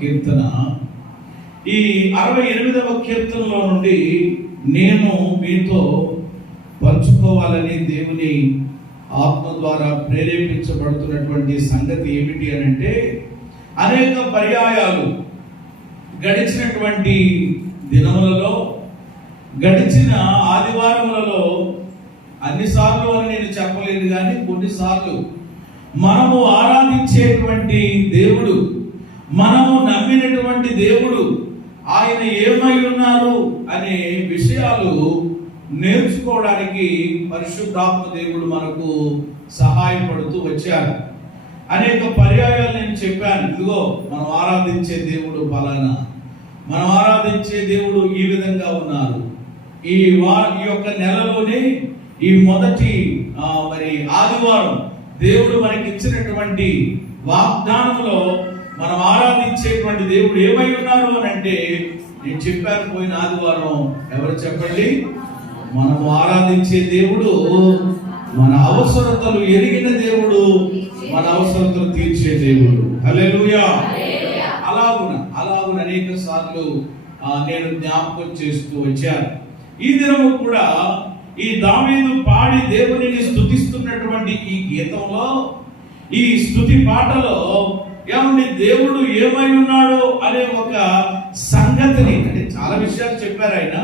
కీర్తన, ఈ 68వ కీర్తనలో నుండి నేను మీతో పంచుకోవాలని దేవుని ఆత్మ ద్వారా ప్రేరేపించబడుతున్నటువంటి సంగతి ఏమిటి అని అంటే, అనేక పర్యాయాలు గడిచినటువంటి దినములలో, గడిచిన ఆదివారములలో, అన్నిసార్లు అని నేను చెప్పలేదు కానీ కొన్నిసార్లు మనము ఆరాధించేటువంటి దేవుడు, మనము నమ్మినటువంటి దేవుడు, ఆయన ఏమై ఉన్నారు అనే విషయాలు నేర్చుకోవడానికి పరిశుద్ధాత్మ దేవుడు మనకు సహాయపడుతూ వచ్చారు. అనేక పర్యాయాలు నేను చెప్పాను, ఇదిగో మనం ఆరాధించే దేవుడు ఫలానా, మనం ఆరాధించే దేవుడు ఈ విధంగా ఉన్నారు. ఈ యొక్క నెలలోనే ఈ మొదటి ఆదివారం దేవుడు మనకి ఇచ్చినటువంటి వాగ్దానంలో మనం ఆరాధించేటువంటి దేవుడు ఏమై ఉన్నారు అని అంటే, నేను చెప్పాను పోయిన ఆదివారం, ఎవరు చెప్పండి? మనము ఆరాధించే దేవుడు మన అవసరతలు ఎరిగిన దేవుడు, మన అవసరతలు తీర్చే దేవుడు. హల్లెలూయా. అలాగున అనేక సార్లు నేను జ్ఞాపకం చేస్తూ వచ్చాను. ఈ దినము కూడా ఈ దావీదు పాడి దేవునిని స్తుతిస్తున్నటువంటి ఈ గీతంలో, ఈ స్తుతి పాటలో ఏమండి దేవుడు ఏమై ఉన్నాడో అనే ఒక సంగతిని, అంటే చాలా విషయాలు చెప్పారు ఆయన,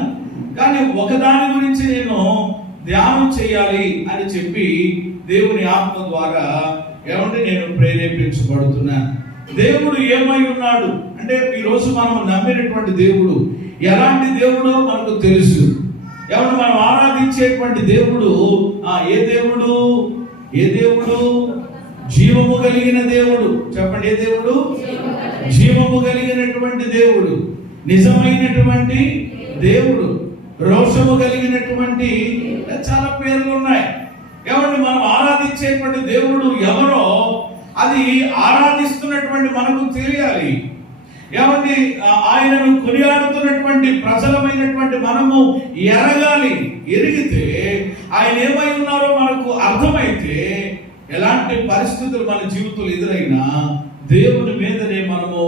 కానీ ఒకదాని గురించి నేను ధ్యానం చేయాలి అని చెప్పి దేవుని ఆత్మ ద్వారా ఏమంటే నేను ప్రేరేపించబడుతున్నాను. దేవుడు ఏమై ఉన్నాడు అంటే, ఈరోజు మనం నమ్మినటువంటి దేవుడు ఎలాంటి దేవుడో మనకు తెలుసు. ఏమంటే మనం ఆరాధించేటువంటి దేవుడు ఏ దేవుడు? జీవము కలిగిన దేవుడు. చెప్పండి, ఏ దేవుడు? జీవము కలిగినటువంటి దేవుడు, నిజమైనటువంటి దేవుడు, రోషము కలిగినటువంటి, చాలా పేర్లు ఉన్నాయి. ఏమంటే మనం ఆరాధించేటువంటి దేవుడు ఎవరో అది ఆరాధిస్తున్నటువంటి మనకు తెలియాలి. ఏమంటే ఆయనను కొనియాడుతున్నటువంటి ప్రజలమైనటువంటి మనము ఎరగాలి. ఎరిగితే ఆయన ఏమై ఉన్నారో మనకు అర్థమైతే, ఎలాంటి పరిస్థితులు మన జీవితంలో ఎదురైనా దేవుని మీదనే మనము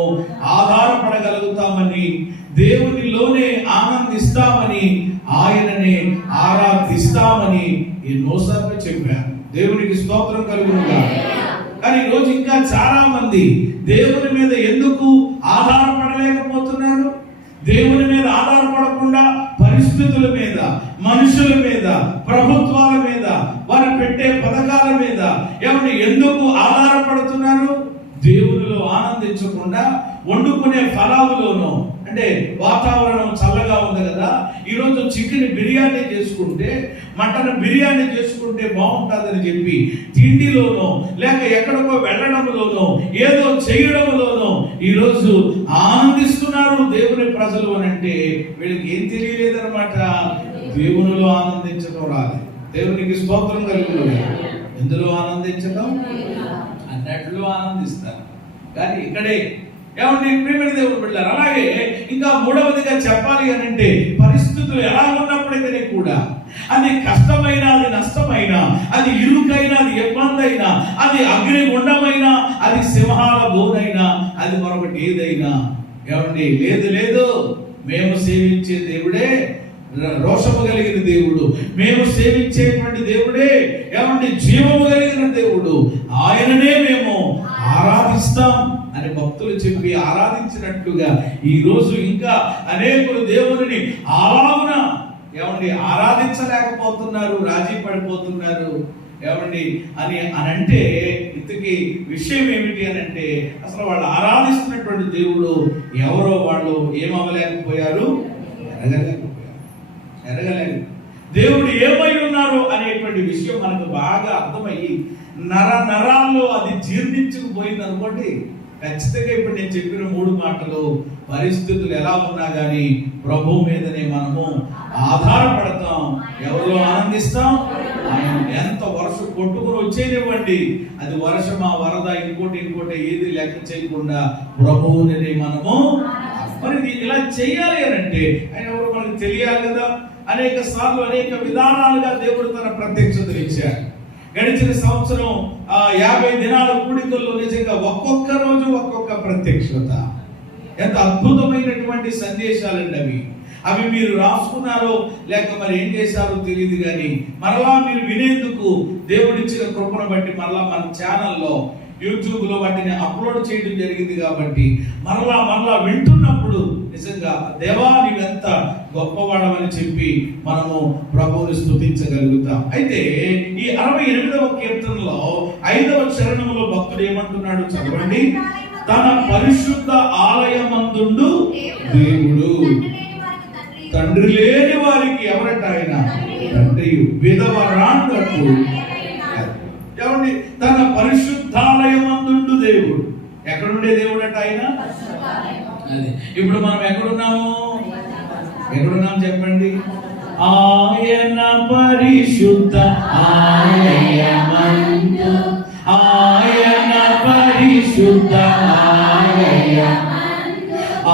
ఆధారపడగలుగుతామని, దేవునిలోనే ఆనందిస్తామని, ఆయననే ఆరాధిస్తామని ఎన్నోసార్లు చెప్పాను. దేవునికి స్తోత్రం కలుగునుగా. కానీ ఈరోజు ఇంకా చాలా మంది దేవుని మీద ఎందుకు ఆధారపడలేకపోతున్నారు? దేవుని మీద ఆధారపడకుండా పరిస్థితుల మీద, మనుషుల మీద, ప్రభుత్వాల మీద, వారు పెట్టే పథకాల మీద ఏమన్నా ఎందుకు ఆధారపడుతున్నారు? దేవునిలో ఆనందించకుండా వండుకునే ఫలావులోనూ, అంటే వాతావరణం చల్లగా ఉంది కదా, ఈరోజు చికెన్ బిర్యానీ చేసుకుంటే, మటన్ బిర్యానీ చేసుకుంటే బాగుంటుందని చెప్పి తిండిలోనో లేక ఎక్కడికో వెళ్ళడంలోనో ఏదో చేయడంలోనో ఈరోజు ఆనందిస్తున్నారు దేవుని ప్రజలు అని అంటే, వీళ్ళకి ఏం తెలియలేదన్నమాట. దేవునిలో ఆనందించడం రాదు. దేవునికి స్తోత్రం కలుగుతుంది. ఎందులో ఆనందించడం? అన్నట్లు ఆనందిస్తారు. కానీ ఇక్కడే ఏమంటే ప్రియమైన దేవుడు బిడ్డలారా, అలాగే ఇంకా మూడవదిగా చెప్పాలి అని అంటే, పరిస్థితులు ఎలా ఉన్నప్పటికీ కూడా, అది కష్టమైనా, అది నష్టమైనా, అది ఇరుకైనా, అది ఇబ్బంది అయినా, అది అగ్నిగుండమైనా, అది సింహాల బోనైనా, అది మరొకటి ఏదైనా, ఏమండి లేదు మేము సేవించే దేవుడే రోషము కలిగిన దేవుడు, మేము సేవించేటువంటి దేవుడే ఏమంటే జీవము కలిగిన దేవుడు, ఆయననే మేము ఆరాధిస్తాం అని భక్తులు చెప్పి ఆరాధించినట్టుగా ఈ రోజు ఇంకా అనేకులు దేవుని అలాగున ఏమండి ఆరాధించలేకపోతున్నారు, రాజీ పడిపోతున్నారు. ఏమండి అని అంటే ఇంతకీ విషయం ఏమిటి అని అంటే, అసలు వాళ్ళు ఆరాధిస్తున్నటువంటి దేవుడు ఎవరో వాళ్ళు ఏమవ్వలేకపోయారు, ఎరగలేదు. దేవుడు ఏమై ఉన్నారు అనేటువంటి విషయం మనకు బాగా అర్థమయ్యి నరాల్లో అది జీర్ణించుకుపోయింది అనుకోండి, ఖచ్చితంగా ఇప్పుడు నేను చెప్పిన 3 మాటలు, పరిస్థితులు ఎలా ఉన్నా కానీ ప్రభు మీదనే మనము ఆధారపడతాం. ఎవరిలో ఆనందిస్తాం? ఆయన ఎంత వర్షం కొట్టుకుని వచ్చేదివ్వండి, అది వర్షమా వరద ఇంకోటి ఏది లెక్క చేయకుండా ప్రభువుని మనము మరి ఇలా చేయాలి అని అంటే ఆయన ఎవరు మనకు తెలియాలి కదా. అనేక సార్లు అనేక విధానాలుగా దేవుడు తన ప్రత్యక్షతలు ఇచ్చాడు. గడిచిన సంవత్సరం 50 దినాల కూడికల్లో నిజంగా ఒక్కొక్క రోజు ఒక్కొక్క ప్రత్యక్షత. ఎంత అద్భుతమైనటువంటి సందేశాలండి అవి మీరు రాసుకున్నారో లేక మరి ఏం చేశారో తెలియదు, కానీ మరలా మీరు వినేందుకు దేవుడిచ్చిన కృపను బట్టి మరలా మన ఛానల్లో యూట్యూబ్లో వాటిని అప్లోడ్ చేయడం జరిగింది. కాబట్టి మరలా వింటున్నప్పుడు నిజంగా దేవా నీవెంత గొప్పవాడమని చెప్పి మనము ప్రభువుని స్తుతించగలుగుతాం. అయితే ఈ 68వ కీర్తనలో 5వ చరణంలో భక్తుడు ఏమంటున్నాడు చదవండి. తన పరిశుద్ధ ఆలయమందుండు దేవుడు, తండ్రి లేని వారికి ఎవరట ఆయన తండ్రి, విధవరాండ్రకు ఏమండి తన పరిశుద్ధాలయమందుండు దేవుడు. ఎక్కడుండే దేవుడు అట ఆయన? అది ఇప్పుడు మనం ఎక్కడున్నాము చెప్పండి. ఆయన పరిశుద్ధ ఆలయమందు, ఆయన పరిశుద్ధ ఆలయమందు,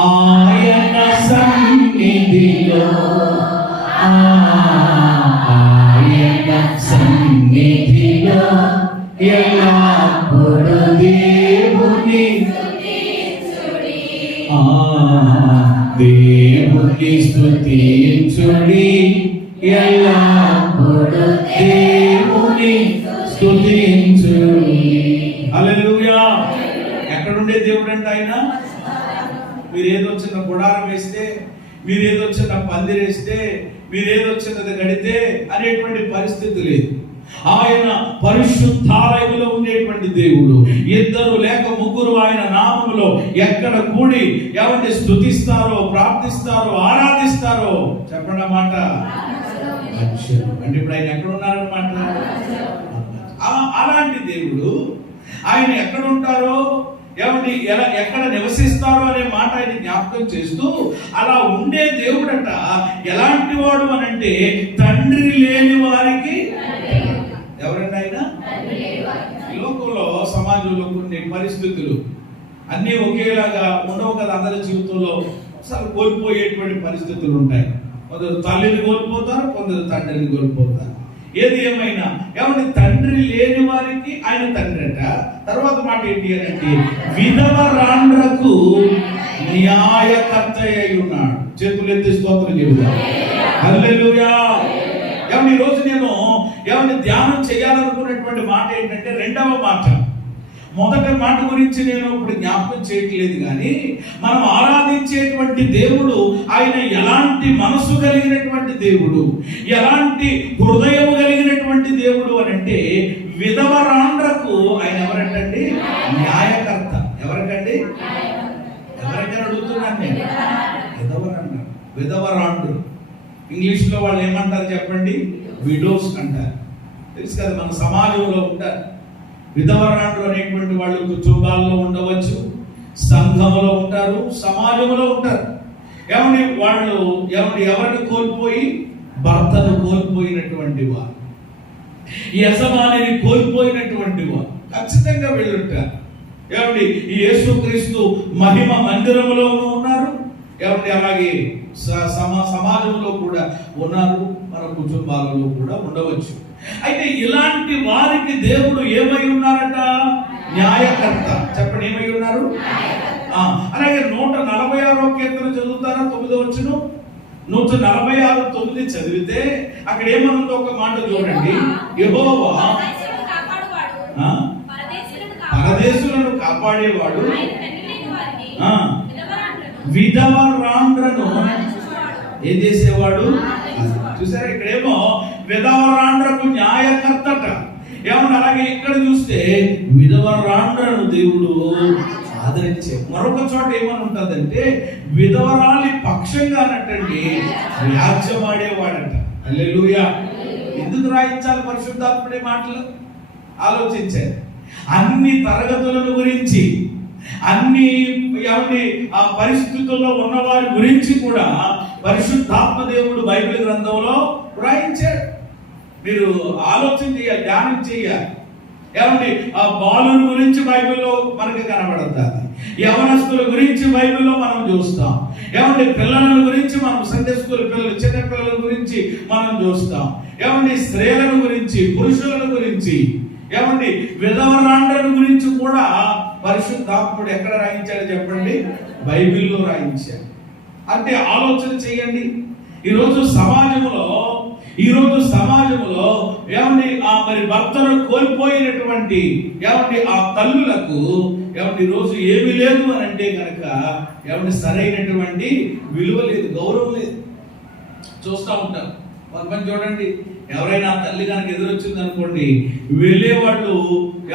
ఆయన సన్నిధిలో, ఆయన సన్నిధిలో ఎల్లప్పుడు దేవుని స్తుతించుడి, ఎల్లప్పుడు దేవుని స్తుతించుడి. హల్లెలూయా. ఎక్కడుండే దేవుడు అంటే ఆయన? మీరేదో చిన్న గుడారం వేస్తే, మీరేదో చిన్న పందిరేస్తే, మీరేదో చిన్నది గడితే అనేటువంటి పరిస్థితి లేదు. ఆయన పరిశుద్ధాలయంలో ఉండేటువంటి దేవుడు. 2 లేక 3 ఆయన నామములో ఎక్కడ కూడి ఎవరిని స్తుతిస్తారో, ప్రార్థిస్తారో, ఆరాధిస్తారో చెప్పండి మాట. అంటే ఇప్పుడు ఆయన ఎక్కడ ఉన్నారన్నమాట. అలాంటి దేవుడు ఆయన ఎక్కడ ఉంటారో, ఎవరిని ఎక్కడ నివసిస్తారో అనే మాట ఆయన జ్ఞాపకం చేస్తూ, అలా ఉండే దేవుడట ఎలాంటి వాడు అని అంటే తండ్రి లేని వారికి. ఎవరండి ఆయన? లోకంలో సమాజంలో కొన్ని పరిస్థితులు అన్నీ ఒకేలాగా ఉండవు కదా. అందరి జీవితంలో అసలు కోల్పోయేటువంటి పరిస్థితులు ఉంటాయి. కొందరు తల్లిని కోల్పోతారు, కొందరు తండ్రిని కోల్పోతారు. ఏది ఏమైనా ఎవరి తండ్రి లేని వారికి ఆయన తండ్రి అట. తర్వాత మాట ఏంటి అంటే విధవరాండ్రకు న్యాయకర్త అయి ఉన్నాడు. చేతులు ఎత్తి స్తోత్రం చెబుతాం. హల్లెలూయా. ఈ రోజు నేను ఎవరిని ధ్యానం చేయాలనుకున్నటువంటి మాట ఏంటంటే 2వ మాట. మొదటి మాట గురించి నేను ఇప్పుడు జ్ఞాపకం చేయట్లేదు, కానీ మనం ఆరాధించేటువంటి దేవుడు ఆయన ఎలాంటి మనసు కలిగినటువంటి దేవుడు, ఎలాంటి హృదయం కలిగినటువంటి దేవుడు అని అంటే విధవరాండ్రకు ఆయన ఎవరంటండి? న్యాయకర్త. ఎవరికండి? ఎవరికైనా అడుగుతున్నాను నేను. విధవరాండ్రు ఇంగ్లీష్లో వాళ్ళు ఏమంటారు చెప్పండి? విడోస్ అంటారు. తెలుసు కదా, మన సమాజంలో ఉంటారు విధవరాండ్రు అనేటువంటి వాళ్ళు. కుటుంబాల్లో ఉండవచ్చు, సంఘంలో ఉంటారు, సమాజంలో ఉంటారు. వాళ్ళు ఎవరిని కోల్పోయి? భర్తను కోల్పోయినటువంటి వారు, యజమానిని కోల్పోయినటువంటి వారు ఖచ్చితంగా వెళ్ళుంటారు. ఈ యేసుక్రీస్తు మహిమ మందిరంలోనూ ఉన్నారు, అలాగే సమాజంలో కూడా ఉన్నారు, మన కుటుంబాలలో కూడా ఉండవచ్చు. అయితే ఇలాంటి వారికి దేవుడు ఏమై ఉన్నారట? న్యాయకర్త. చెప్పండి, ఏమై ఉన్నారు? అలాగే 146వ కీర్తన చదువుతారా? 9వ వచనం. 146:9 చదివితే అక్కడ ఏమనుందో ఒక మాట చూడండి. యెహోవా పరదేశులను కాపాడేవాడు, విధవరాండ్రను ఏం చేసేవాడు? చూసారా, ఇక్కడేమో విధవరాండ్రకు న్యాయకర్తట. అలాగే ఇక్కడ చూస్తే విధవరాండ్రను దేవుడు ఆదరించే. మరొక చోట ఏమని ఉంటుందంటే విధవరాలి పక్షంగా అన్నట్టండి వ్యాజ్యమాడేవాడట. హల్లెలూయా. ఎందుకు రాయించాలి పరిశుద్ధాత్ముడి మాటలు? ఆలోచించారు. అన్ని తరగతులను గురించి, అన్ని ఆ పరిస్థితుల్లో ఉన్న వారి గురించి కూడా పరిశుద్ధాత్మ దేవుడు బైబిల్ గ్రంథంలో రాయించాడు. మీరు ఆలోచన చేయాలి, ధ్యానం చేయాలి. ఆ బాలుల గురించి బైబిల్లో మనకి కనబడుతుంది, యవనస్తుల గురించి బైబిల్లో మనం చూస్తాం. ఏమండి పిల్లల గురించి మనం సండే స్కూల్ పిల్లలు, చిన్న పిల్లల గురించి మనం చూస్తాం. ఏమండి స్త్రీలను గురించి, పురుషులను గురించి, ఏమండి విధవరాండ్రల గురించి కూడా పరిశుద్ధాత్ముడు ఎక్కడ రాయించాడు చెప్పండి? బైబిల్లో రాయించాడు. అంటే ఆలోచన చేయండి. ఈరోజు సమాజంలో ఏమండి మరి భర్తను కోల్పోయినటువంటి ఏమండి ఆ తల్లులకు ఏమండి ఈరోజు ఏమీ లేదు అని అంటే కనుక ఏమండి సరైనటువంటి విలువ లేదు, గౌరవం లేదు. చూస్తూ ఉంటారు కొంతమంది. చూడండి, ఎవరైనా తల్లి కనుక ఎదురొచ్చింది అనుకోండి, వెళ్ళేవాళ్ళు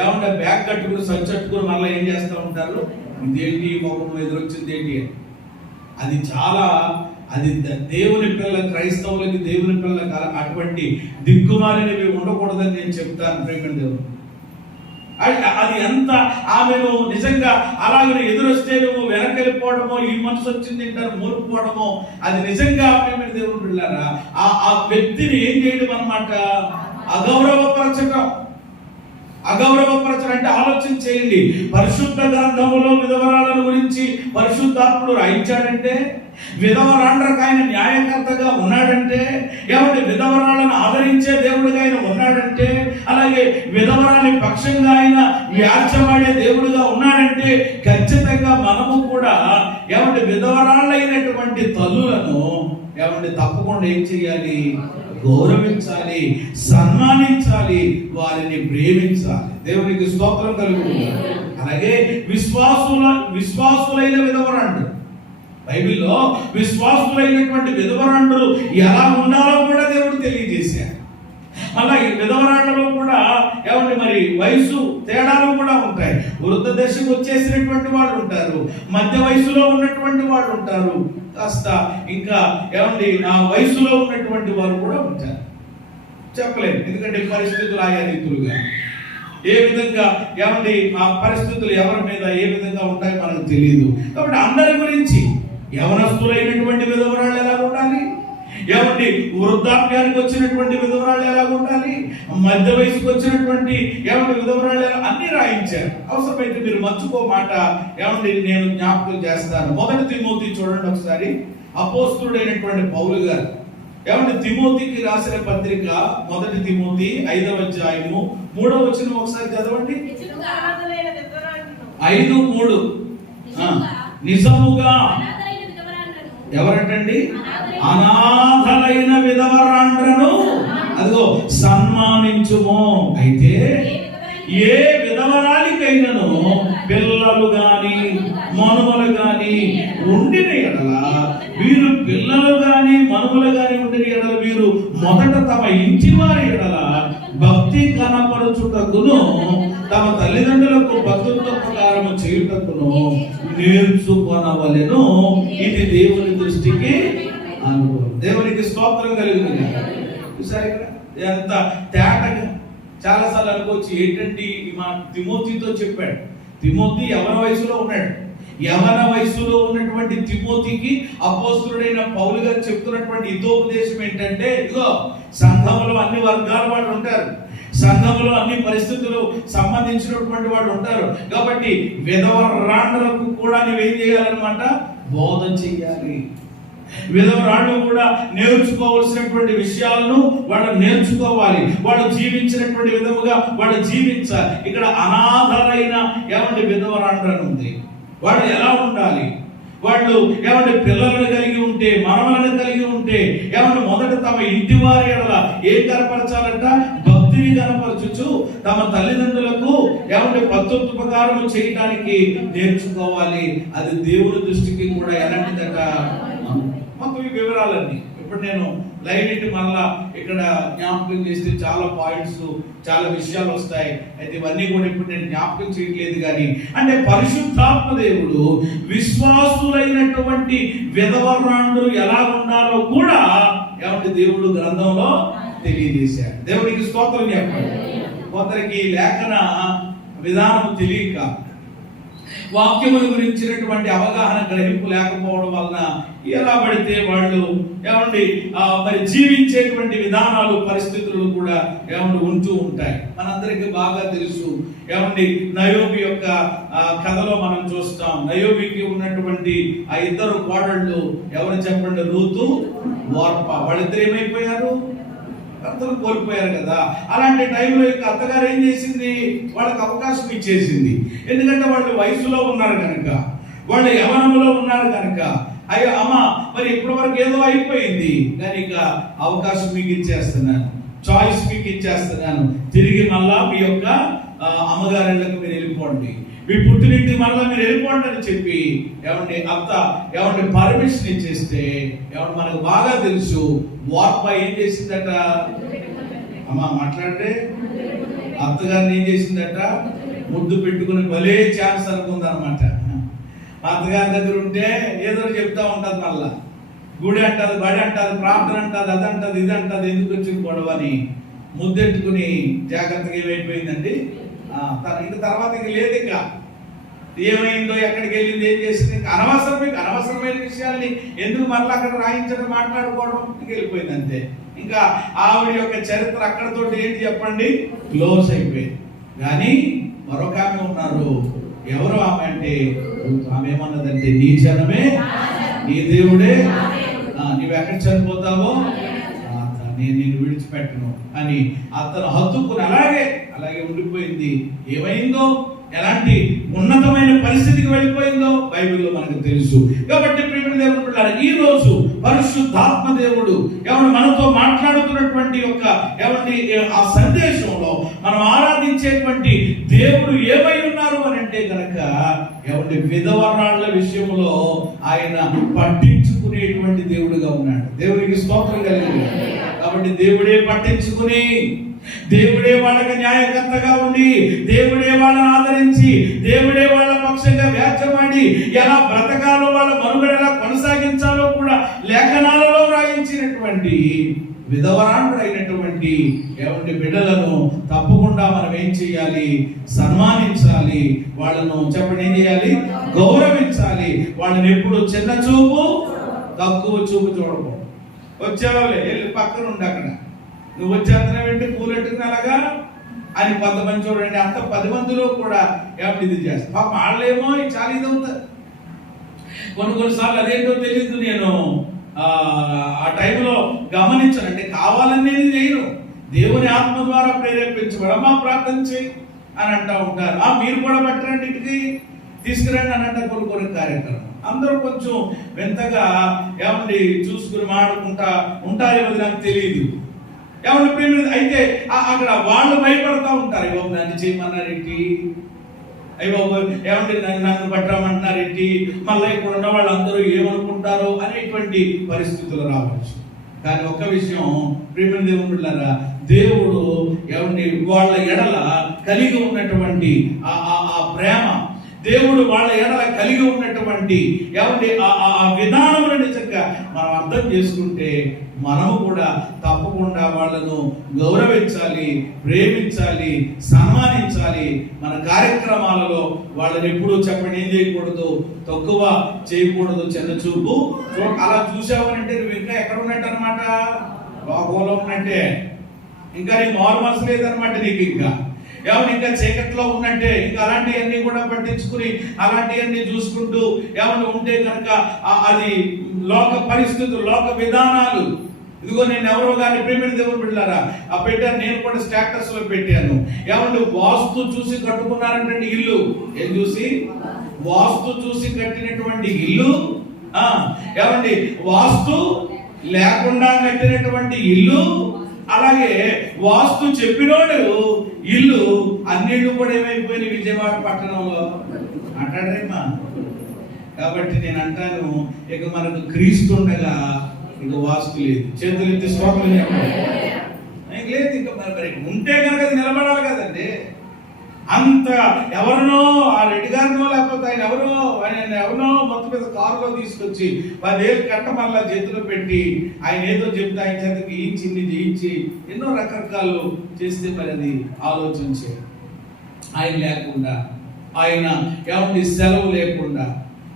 ఏమంటే బ్యాగ్ కట్టుకుని సంచట్టుకుని మళ్ళీ ఏం చేస్తూ ఉంటారు? ఇదేంటి ముఖం ఎదురొచ్చింది ఏంటి అని. అది దేవుని పిల్లల, క్రైస్తవులకి దేవుని పిల్లలకి అటువంటి దిక్కుమాలినవి ఉండకూడదని నేను చెప్తాను. ప్రేమ దేవుడు అది ఎంత ఆమెను నిజంగా అలాగే ఎదురొస్తే నువ్వు వెనకెళ్ళిపోవడమో, ఈ మనసు వచ్చింది తింటారు మూలుకుపోవడమో, అది నిజంగా ప్రేమ దేవుడు పిల్లారా ఆ వ్యక్తిని ఏం చేయడం అన్నమాట? అగౌరవపరచడం అంటే ఆలోచన చేయండి. పరిశుద్ధ గ్రంథములో విధవరాలను గురించి పరిశుద్ధాత్ముడు రాయించాడంటే, విధవరాండ్రకు ఆయన న్యాయకర్తగా ఉన్నాడంటే, ఏమంటే విధవరాలను ఆదరించే దేవుడిగా ఆయన ఉన్నాడంటే, అలాగే విధవరాలి పక్షంగా ఆయన వ్యాఖ్యమాడే దేవుడిగా ఉన్నాడంటే, ఖచ్చితంగా మనము కూడా ఏమంటే విధవరాళ్ళైనటువంటి తల్లులను ఏమంటే తప్పకుండా ఏం చేయాలి? గౌరవించాలి, సన్మానించాలి, వారిని ప్రేమించాలి. దేవునికి స్తోత్రం కలుగుతుంది. అలాగే విశ్వాసులైన విధవరాండ్రు, బైబిల్లో విశ్వాసులైనటువంటి విధవరాండ్రులు ఎలా ఉండాలో కూడా దేవుడు తెలియజేశారు. మళ్ళా ఈ విధవరాండ్రలో కూడా ఏమంటే మరి వయసు తేడాలు కూడా ఉంటాయి. వృద్ధ దశకు వచ్చేసినటువంటి వాళ్ళు ఉంటారు, మధ్య వయసులో ఉన్నటువంటి వాళ్ళు ఉంటారు, కాస్త ఇంకా ఏమండి ఆ వయసులో ఉన్నటువంటి వారు కూడా ఉంటారు. చెప్పలేదు, ఎందుకంటే పరిస్థితులు ఆయా రీతులుగా ఏ విధంగా ఏమండి ఆ పరిస్థితులు ఎవరి మీద ఏ విధంగా ఉంటాయో మనకు తెలియదు. కాబట్టి అందరి గురించి యవనస్తులైనటువంటి విధవరాళ్ళు ఎలా ఉండాలి, ఏమండి వృద్ధాప్యానికి వచ్చినటువంటి విధవరాళ్ళు ఎలా ఉండాలి, మధ్య వయసుకు వచ్చినటువంటి ఏమండి విధవరాళ్ళు ఎలా, అన్ని రాయించారు. అవసరమైతే మీరు మర్చిపో మాట ఏమండి నేను జ్ఞాపకం చేస్తాను. 1 తిమోతి చూడండి ఒకసారి. అపోస్తలుడైనటువంటి పౌలు గారు ఏమంటే తిమోతికి రాసిన పత్రిక 1 తిమోతి 5వ అధ్యాయము 3వ వచనం ఒకసారి చదవండి. 5:3 నిజముగా ఎవరంటండి? అనాథలైన విధవరాండ్రను అదిగో సన్మానించుము. అయితే ఏ విధవరాలికైనను పిల్లలు గాని మనుమలు గాని ఉండిన ఎడల, వీరు పిల్లలు గాని మనుమలు గాని ఉండిన ఎడల వీరు మొదట తమ ఇంటి వారి ఎడల భక్తి కనపరచుటకును తమ తల్లిదండ్రులకు భక్తులతో ప్రకారము చేయుటకును నేర్చుకొనవలెను. ఇది దేవుని దృష్టికి అనుకూలం. దేవునికి స్తోత్రం కలుగుతుంది. చూసారు ఇక్కడ ఎంత తేటగా. చాలాసార్లు అనుకోవచ్చు ఏంటంటే మా తిమోతితో చెప్పాడు. తిమోతి యవన వయసులో ఉన్నాడు. యవన వయసులో ఉన్నటువంటి తిమోతికి అపోస్తలుడైన పౌలు గారు చెప్తున్నటువంటి హితోపదేశం ఏంటంటే, ఇదిగో సంఘంలో అన్ని వర్గాల వాళ్ళు ఉంటారు, సంఘంలో అన్ని పరిస్థితులు సంబంధించినటువంటి వాళ్ళు ఉంటారు. కాబట్టి విధవరాండ్రకు కూడా నువ్వేం చేయాలన్నమాట? బోధ చెయ్యాలి. విధవరాళ్ళు కూడా నేర్చుకోవాల్సినటువంటి విషయాలను వాళ్ళు నేర్చుకోవాలి. వాళ్ళు జీవించినటువంటి విధముగా వాళ్ళు జీవించాలి. ఇక్కడ అనాథలైన ఏమంటే విధవరాండ్రని ఉంది. వాళ్ళు ఎలా ఉండాలి? వాళ్ళు ఏమంటే పిల్లలను కలిగి ఉంటే, మనవలను కలిగి ఉంటే ఏమంటే మొదట తమ ఇంటి వారి ఎడల ఏం కనపరచాలంట? భక్తిని కనపరచుచు తమ తల్లిదండ్రులకు ఏమంటే పద్ధతుపకారం చేయడానికి నేర్చుకోవాలి. అది దేవుని దృష్టికి కూడా ఎలాంటిదట? మొత్తం ఈ వివరాలన్నీ ఇప్పుడు నేను లైవ్ ఇటు మళ్ళా ఇక్కడ జ్ఞాపకం చేస్తే చాలా పాయింట్స్, చాలా విషయాలు వస్తాయి. అయితే ఇవన్నీ కూడా ఇప్పుడు నేను జ్ఞాపకం చేయట్లేదు. కానీ అంటే పరిశుద్ధాత్మ దేవుడు విశ్వాసులైనటువంటి విధవరాండ్రు ఎలా ఉండాలో కూడా ఏమంటే దేవుడు గ్రంథంలో తెలియజేశాడు. దేవునికి స్తోత్రం చెప్పండి. కొందరికి లేఖన విధానం తెలియక వాక్యముల గురించినటువంటి అవగాహన గ్రహింపు లేకపోవడం వలన ఎలా పడితే వాళ్ళు మరి జీవించేటువంటి విధానాలు పరిస్థితులు కూడా ఉంటూ ఉంటాయి. మనందరికీ బాగా తెలుసు నయోబి యొక్క కథలో మనం చూస్తాం. నయోబికి ఉన్నటువంటి ఆ ఇద్దరు కోడళ్ళు ఎవరు చెప్పండి? రూతు, ఓర్ప. వాళ్ళిద్దరు ఏమైపోయారు? భర్తలు కోల్పోయారు కదా. అలాంటి టైంలో యొక్క అత్తగారు ఏం చేసింది? వాళ్ళకి అవకాశం ఇచ్చేసింది. ఎందుకంటే వాళ్ళు వయసులో ఉన్నారు కనుక, వాళ్ళు యవనంలో ఉన్నారు కనుక, అయ్యో అమ్మ మరి ఇప్పటి వరకు ఏదో అయిపోయింది కానీ ఇక అవకాశం మీకు ఇచ్చేస్తున్నాను, చాయిస్ మీకు ఇచ్చేస్తున్నాను, తిరిగి మళ్ళా మీ యొక్క అమ్మగారిళ్ళకు మీరు వెళ్ళిపోండి, మీ పుట్టినింటి మళ్ళా మీరు వెళ్ళిపోండి అని చెప్పి అత్త పర్మిషన్ ఇచ్చేస్తే మనకు బాగా తెలుసు ఓర్ప ఏం చేసిందట? అమ్మ మాట్లాడితే అత్తగారిని ఏం చేసిందట? ముద్దు పెట్టుకుని భలే ఛాన్స్ అనుకుందనమాట. అత్తగారి దగ్గర ఉంటే ఏదో చెప్తా ఉంటుంది, మళ్ళా గుడి అంటది, బడి అంటది, ప్రార్థన అంటది, అదంటది, ఇది అంటది, ఎందుకు వచ్చింది గొడవ అని ముద్దెట్టుకుని జాగ్రత్తగా ఏమైపోయిందండి. ఇంక తర్వాత ఇంక లేదు, ఇంకా ఏమైందో, ఎక్కడికి వెళ్ళింది, ఏం చేసింది, ఇంకా అనవసరమైన విషయాల్ని ఎందుకు మళ్ళీ అక్కడ రాయించడం, మాట్లాడుకోవడం, ఇంక వెళ్ళిపోయింది అంతే. ఇంకా ఆవిడ యొక్క చరిత్ర అక్కడతోటి ఏంటి చెప్పండి? క్లోజ్ అయిపోయింది. కానీ మరొక ఆమె ఉన్నారు. ఎవరు ఆమె అంటే? ఆమె ఏమన్నదంటే, నీ జనమే నీ దేవుడే, నీవెక్కడ చనిపోతావో నేను నిన్ను విడిచిపెట్టను అని అతను హత్తుకుని అలాగే ఉండిపోయింది. ఏమైందో, ఎలాంటి ఉన్నతమైన పరిస్థితికి వెళ్ళిపోయిందో బైబిల్లో మనకు తెలుసు. కాబట్టి ప్రియమైన దేవుని బిడ్డలారా, ఈ రోజు పరిశుద్ధాత్మ దేవుడు మనతో మాట్లాడుతున్నటువంటి యొక్క ఆ సందేశంలో మనం ఆరాధించేటువంటి దేవుడు ఏమై ఉన్నారు అని అంటే కనుక విధవరాళ్ల విషయంలో ఆయన పట్టించుకునేటువంటి దేవుడుగా ఉన్నాడు. దేవునికి స్తోత్రం కలిగింది. కాబట్టి దేవుడే పట్టించుకుని, దేవుడే వాళ్ళకి న్యాయకర్తగా ఉండి, దేవుడే వాళ్ళని ఆదరించి, దేవుడే వాళ్ళ పక్షంగా వ్యాఖ్యమాడి ఎలా బ్రతకాలో, వాళ్ళ మనుగడ ఎలా కొనసాగించాలో కూడా లేఖనాలలో రాయించినటువంటి విధవరాండ్రైనటువంటి బిడ్డలను తప్పకుండా మనం ఏం చేయాలి? సన్మానించాలి. వాళ్ళను చెప్పండి, ఏం చేయాలి? గౌరవించాలి. వాళ్ళని ఎప్పుడు చిన్న చూపు, తక్కువ చూపు చూడకూడదు. వచ్చేవాళ్ళే వెళ్ళి పక్కన ఉండి, అక్కడ నువ్వు వచ్చేతన వెంటనే పూలెట్టుకుని అలాగా అని కొంతమంది చూడండి, అంత 10 మందిలో కూడా ఇది చేస్తారు. పాప వాళ్ళేమో చాలా ఇది అవుతారు. కొన్నిసార్లు అదేంటో తెలియదు, నేను ఆ టైంలో గమనించానంటే కావాలనేది చేయను, దేవుని ఆత్మ ద్వారా ప్రేరేపించబడమా ప్రార్థన చేయి అని అంటూ ఉంటారు. మీరు కూడా పట్టరండి, ఇంటికి తీసుకురండి అని అంట కొన్ని కార్యక్రమం. అందరూ కొంచెం వింతగా చూసుకుని మాడుకుంటా ఉంటారేమో నాకు తెలియదు. అయితే అక్కడ వాళ్ళు భయపడతా ఉంటారు. బాబు నన్ను చేయమన్నారేంటి, అయ్యి బాబు నన్ను పట్టమంటున్నారేంటి, మళ్ళీ ఇక్కడ ఉన్న వాళ్ళందరూ ఏమనుకుంటారో అనేటువంటి పరిస్థితులు రావచ్చు. కానీ ఒక్క విషయం ప్రియమైన దేవుని బిడ్డలారా, దేవుడు వాళ్ళ ఎడల కలిగి ఉన్నటువంటి ఆ ప్రేమ, దేవుడు వాళ్ళ ఎడల కలిగి ఉన్నటువంటి ఆ విధానములను నిజంగా మనం అర్థం చేసుకుంటే మనము కూడా తప్పకుండా వాళ్ళను గౌరవించాలి, ప్రేమించాలి, సన్మానించాలి. మన కార్యక్రమాలలో వాళ్ళని ఎప్పుడూ చెప్పండి, ఏం చేయకూడదు, తక్కువ చేయకూడదు, చిన్న చూపు. అలా చూసావనంటే నువ్వు ఇంకా ఎక్కడ ఉన్నట్టు అనమాట, లోకంలో ఉన్నట్టే, ఇంకా నీ మారు మనసు లేదనమాట నీకు. ఇంకా చీకట్లో ఉన్నట్టే. ఇంకా అలాంటివన్నీ కూడా పట్టించుకుని అలాంటివన్నీ చూసుకుంటూ ఉంటే కనుక అది లోక పరిస్థితులు, లోక విధానాలు. ఇదిగో నేను ఎవరో కానీ ప్రేమిన దేవుడు బిడ్డలారా పెట్టాను, నేను కూడా స్టేటస్ లో పెట్టాను. వాస్తు చూసి కట్టుకున్నారంటే ఇల్లు, ఏం చూసి? వాస్తు చూసి కట్టినటువంటి ఇల్లు, వాస్తు లేకుండా కట్టినటువంటి ఇల్లు, అలాగే వాస్తు చెప్పినోడు ఇల్లు, అన్నిళ్ళు కూడా ఏమైపోయినాయి విజయవాడ పట్టణంలో అంటాడేమా. కాబట్టి నేను అంటాను, ఇక మనకు క్రీస్తు ఉండగా ఇక వాస్తు లేదు. చేతులు ఎత్తి స్తోత్రం లేదు. ఇంకా మరి ఉంటే కనుక అది నిలబడాలి కదండి. అంత ఎవరినో ఆ రెడ్డి గారినో లేకపోతే ఆయన ఎవరినో మొత్తం మీద కారులో తీసుకొచ్చి 10 ఏళ్ళు కట్ట మళ్ళా చేతిలో పెట్టి ఆయన ఏదో చెప్తే ఆయన చేతికి ఈయించింది చేయించి ఎన్నో రకరకాలు చేస్తే మరి అది ఆలోచించే ఆయన లేకుండా ఆయన ఏమండి సెలవు లేకుండా,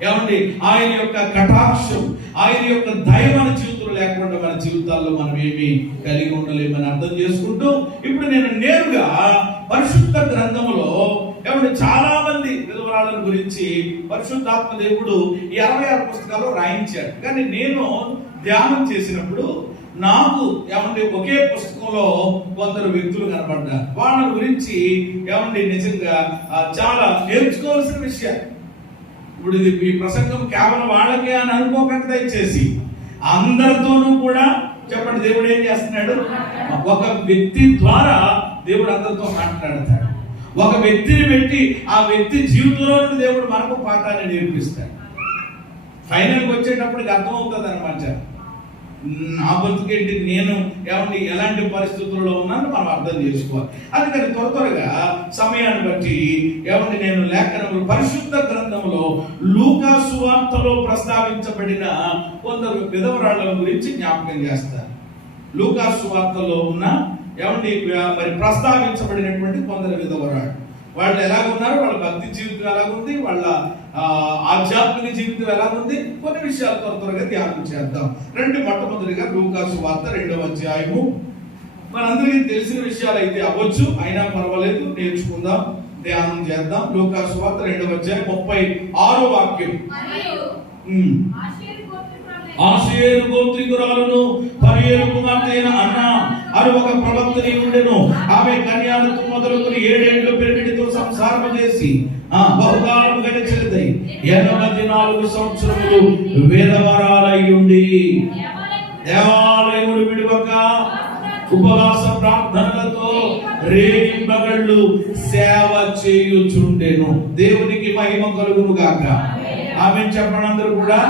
ఏమండి ఆయన యొక్క కటాక్షం, ఆయన యొక్క దయ మన జీవితంలో లేకుండా మన జీవితాల్లో మనం ఏమి కలిగి ఉండలేమని అర్థం చేసుకుంటూ, ఇప్పుడు నేను నేరుగా పరిశుద్ధ గ్రంథంలో ఏమంటే చాలా మంది విధవరాళ్ళ గురించి పరిశుద్ధాత్మ దేవుడు ఈ 66 పుస్తకాలు రాయించాడు. కానీ నేను ధ్యానం చేసినప్పుడు నాకు ఏమంటే ఒకే పుస్తకంలో కొందరు వ్యక్తులు కనపడ్డారు. వాళ్ళ గురించి ఏమంటే నిజంగా చాలా నేర్చుకోవాల్సిన విషయాలు. ఇప్పుడు ఇది ఈ ప్రసంగం కేవలం వాళ్ళకే అని అనుకోకండి దయచేసి. అందరితోనూ కూడా చెప్పండి, దేవుడు ఏం చేస్తున్నాడు? ఒక వ్యక్తి ద్వారా దేవుడు అందరితో మాట్లాడతాడు. ఒక వ్యక్తిని పెట్టి ఆ వ్యక్తి జీవితంలో నుండి దేవుడు మనకు పాఠాన్ని నేర్పిస్తాడు. ఫైనల్కి వచ్చేటప్పటికి అర్థమవుతుంది అనమాట, నా బతుకేంటి, నేను ఏమండి ఎలాంటి పరిస్థితుల్లో ఉన్నాను మనం అర్థం చేసుకోవాలి. అందుకని త్వరగా సమయాన్ని బట్టి ఏమండి నేను లేఖనములు పరిశుద్ధ గ్రంథంలో లూకా సువార్తలో ప్రస్తావించబడిన కొందరు విధవరాళ్ళ గురించి జ్ఞాపకం చేస్తారు. లూకా సువార్తలో ఉన్న ఏమండి మరి ప్రస్తావించబడినటువంటి కొందరు విధవరాళ్ళు, వాళ్ళు ఎలాగున్నారు, వాళ్ళ భక్తి జీవితం ఎలాగుంది, వాళ్ళ ఆధ్యాత్మిక జీవితం ఎలాగుంది, కొన్ని విషయాలు త్వరగా ధ్యానం చేద్దాం. మొట్టమొదటిగా లూకా సువార్త 2వ అధ్యాయము. మనందరికీ తెలిసిన విషయాలు అయితే అవ్వచ్చు, అయినా పర్వాలేదు, నేర్చుకుందాం, ధ్యానం చేద్దాం. లూకా సువార్త 2వ అధ్యాయం 36వ వాక్యం. ఆషేరు గోత్రికురాలును పరియలు కుమార్తె అయిన అన్నా అని ఒక ప్రవక్తని ఉండెను. ఆమె కన్యాలతో మొదలుకొని 7 ఏళ్ళు పెళ్లిడితో సంసారం చేసి బహుకాలం గడిచినదై 84 సంవత్సరములు వేదవరాలై ఉండి దేవాలయములు విడువక ఉపవాస ప్రార్థనలతో రేయింబగళ్ళు సేవ చేయుచుండెను. దేవునికి మహిమ కలుగును గాక. ఆమె చెప్పండి అందరూ కూడా.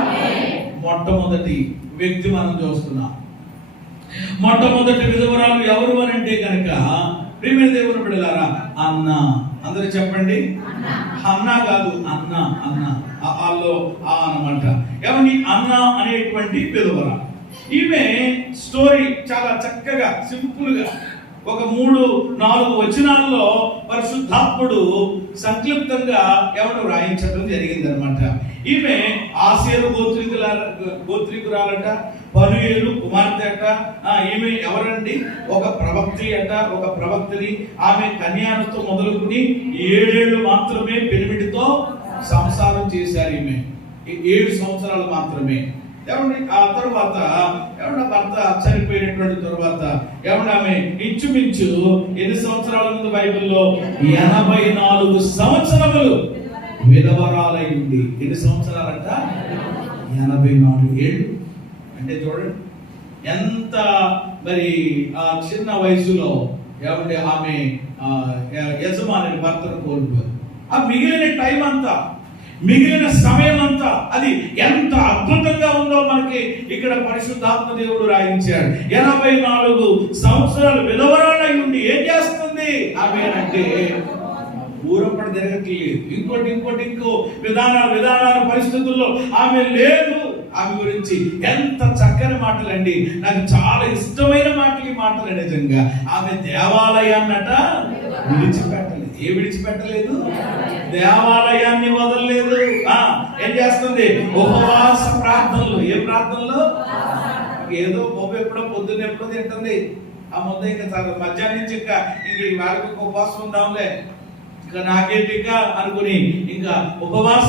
మొట్టమొదటి వ్యక్తి మనం చూస్తున్నాం. మొట్టమొదటి విధవరాలు ఎవరు అని అంటే కనుక ప్రియమైన దేవుని బిడ్డలారా, అన్న. అందరూ చెప్పండి, అన్న కాదు, అన్న. అన్న వాళ్ళు అన్నమాట. ఏమని అన్న అనేటువంటి విధవరాలు. ఈమె స్టోరీ చాలా చక్కగా సింపుల్ గా ఒక 3-4 వచనాల్లో పరిశుద్ధాత్ముడు సంక్లిప్తంగా ఎవరు రాయించడం జరిగింది అనమాట. ఈమె ఆషేరు గోత్రికురాలట, పనుయేలు కుమార్తె అట. ఈమె ఎవరండి? ఒక ప్రవక్తి అట, ఒక ప్రవక్తని. ఆమె కన్యాలతో మొదలుకుని 7 ఏళ్ళు మాత్రమే పెనిమిడితో సంసారం చేశారు. ఈమె 7 సంవత్సరాలు మాత్రమే. ఆ తర్వాత భర్త చనిపోయినటువంటి తర్వాత ఆమె ఇంచుమించు ఎన్ని సంవత్సరాల ముందు బైబిల్లో 84 సంవత్సరములు విధవరాలై ఉంది. ఎన్ని సంవత్సరాలంట? 84 ఏళ్ళు. అంటే చూడండి ఎంత మరి ఆ చిన్న వయసులో ఆమె యజమాని భర్తను కోల్పోయారు. ఆ మిగిలిన టైం అంతా, మిగిలిన సమయం అంతా అది ఎంత అద్భుతంగా ఉందో మనకి ఇక్కడ పరిశుద్ధాత్మ దేవుడు రాయించాడు. 84 సంవత్సరాలు విధవరాలై ఉండి ఏం చేస్తుంది ఆమె అంటే ఊరప్పటి తిరగట్లేదు. ఇంకో విధానాల పరిస్థితుల్లో ఆమె లేదు. ఆమె గురించి ఎంత చక్కని మాటలండి, నాకు చాలా ఇష్టమైన మాటలు ఈ మాటలు. నిజంగా ఆమె దేవాలయాన్నట విడిచిపెట్టలేదు. విడిచిపెట్టలేదు, దేవాలయాన్ని వదలలేదు. ఏం చేస్తుంది? ఉపవాస ప్రార్థనలు. ఏ ప్రార్థనలు? ఏదో బాబు ఎప్పుడో పొద్దున్న ఎప్పుడో తింటుంది. ఆ ముందు ఇంకా మధ్యాహ్నం నుంచి ఇంకా వాళ్ళకి ఉపవాసం ఉందాంలే, ఇంకా నాకేంటి ఇంకా అనుకుని ఇంకా ఉపవాస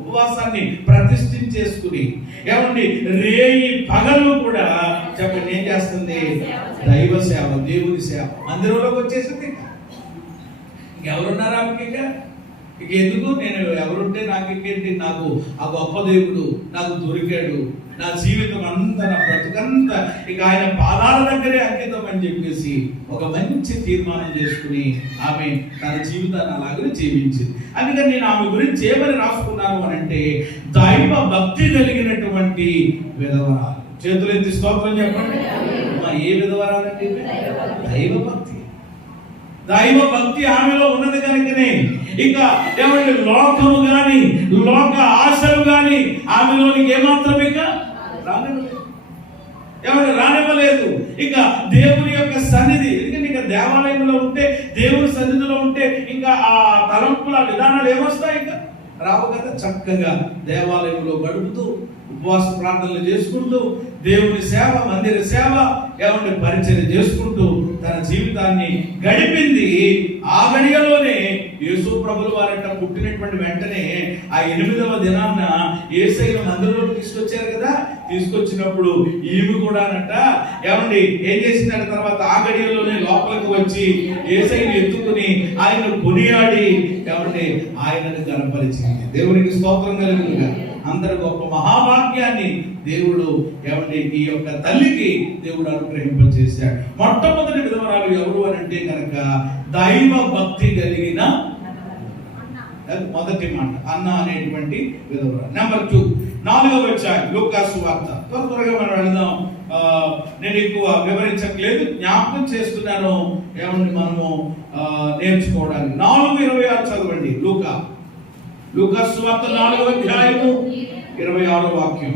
ఉపవాసాన్ని ప్రతిష్ఠించేసుకుని ఏమండి రేయి పగలు కూడా చెప్పండి ఏం చేస్తుంది? దైవ సేవ, దేవుని సేవ. మందిరంలోకి వచ్చేసింది. ఇంకెవరున్నారు ఆమెకి? ఇక ఎందుకు? నేను ఎవరుంటే నాకు ఇంకేంటి? నాకు ఆ గొప్ప దేవుడు నాకు దొరికాడు. నా జీవితం అంతా, నా బ్రతుకంతా ఇక ఆయన పాదాల దగ్గరే అంకితం అని చెప్పేసి ఒక మంచి తీర్మానం చేసుకుని ఆమె తన జీవితాన్ని అలాగే జీవించింది. అందుకని నేను ఆమె గురించి ఏమని రాసుకున్నాను అని అంటే దైవ భక్తి కలిగినటువంటి విధవరాలు. చేతులు ఎత్తి స్తోత్రం చెప్పండి. ఏ విధవరాలంటే దైవ భక్తి ఆమెలో ఉన్నది కనుకనే ఇక ఏమంటే లోకము గాని లోక ఆశలు గాని ఆమెలోనికి ఏమాత్రం ఇక రానివ్వలేదు. ఇక దేవుని యొక్క సన్నిధి, ఎందుకంటే ఇక దేవాలయంలో ఉంటే, దేవుని సన్నిధిలో ఉంటే ఇంకా ఆ తలంపులు, ఆ విధానాలు ఏమొస్తాయి? ఇంకా రావు కదా. చక్కగా దేవాలయంలో గడుపుతూ, ఉపవాస ప్రార్థనలు చేసుకుంటూ, దేవుని సేవ, మందిర సేవ, ఏమంటే పరిచయం చేసుకుంటూ తన జీవితాన్ని గడిపింది. ఆ గడియలోనే యేసు ప్రభుల వారంట పుట్టినటువంటి వెంటనే ఆ 8వ దినాన్న యేసయ్యను మందిరంలోకి తీసుకొచ్చారు కదా. తీసుకొచ్చినప్పుడు ఈమె కూడానట ఏమండి ఏం చేసిందంట, తర్వాత ఆ గడియలోనే లోపలికి వచ్చి యేసయ్యను ఎత్తుకుని ఆయన కొనియాడి ఏమండి ఆయనను గణపరిచింది. దేవునికి స్తోత్రం కలుగునుగా. అందరి గొప్ప మహాభాగ్యాన్ని దేవుడు ఏమంటే ఈ యొక్క తల్లికి దేవుడు అనుగ్రహింపజేశాడు. మొట్టమొదటి విధవరాలు ఎవరు అని అంటే కనుక దైవ భక్తి కలిగిన మొదటి మాట అన్న అనేటువంటి విధవరాలు. నెంబర్ 2, 4వ అధ్యాయం లూకా సువార్త. త్వరగా మనం వెళ్దాం. నేను ఎక్కువ వివరించట్లేదు, జ్ఞాపకం చేస్తున్నాను ఏమంటే మనము నేర్చుకోవడానికి. 4:26 చదవండి. లూకా సువార్త 4వ అధ్యాయము 26వ వాక్యం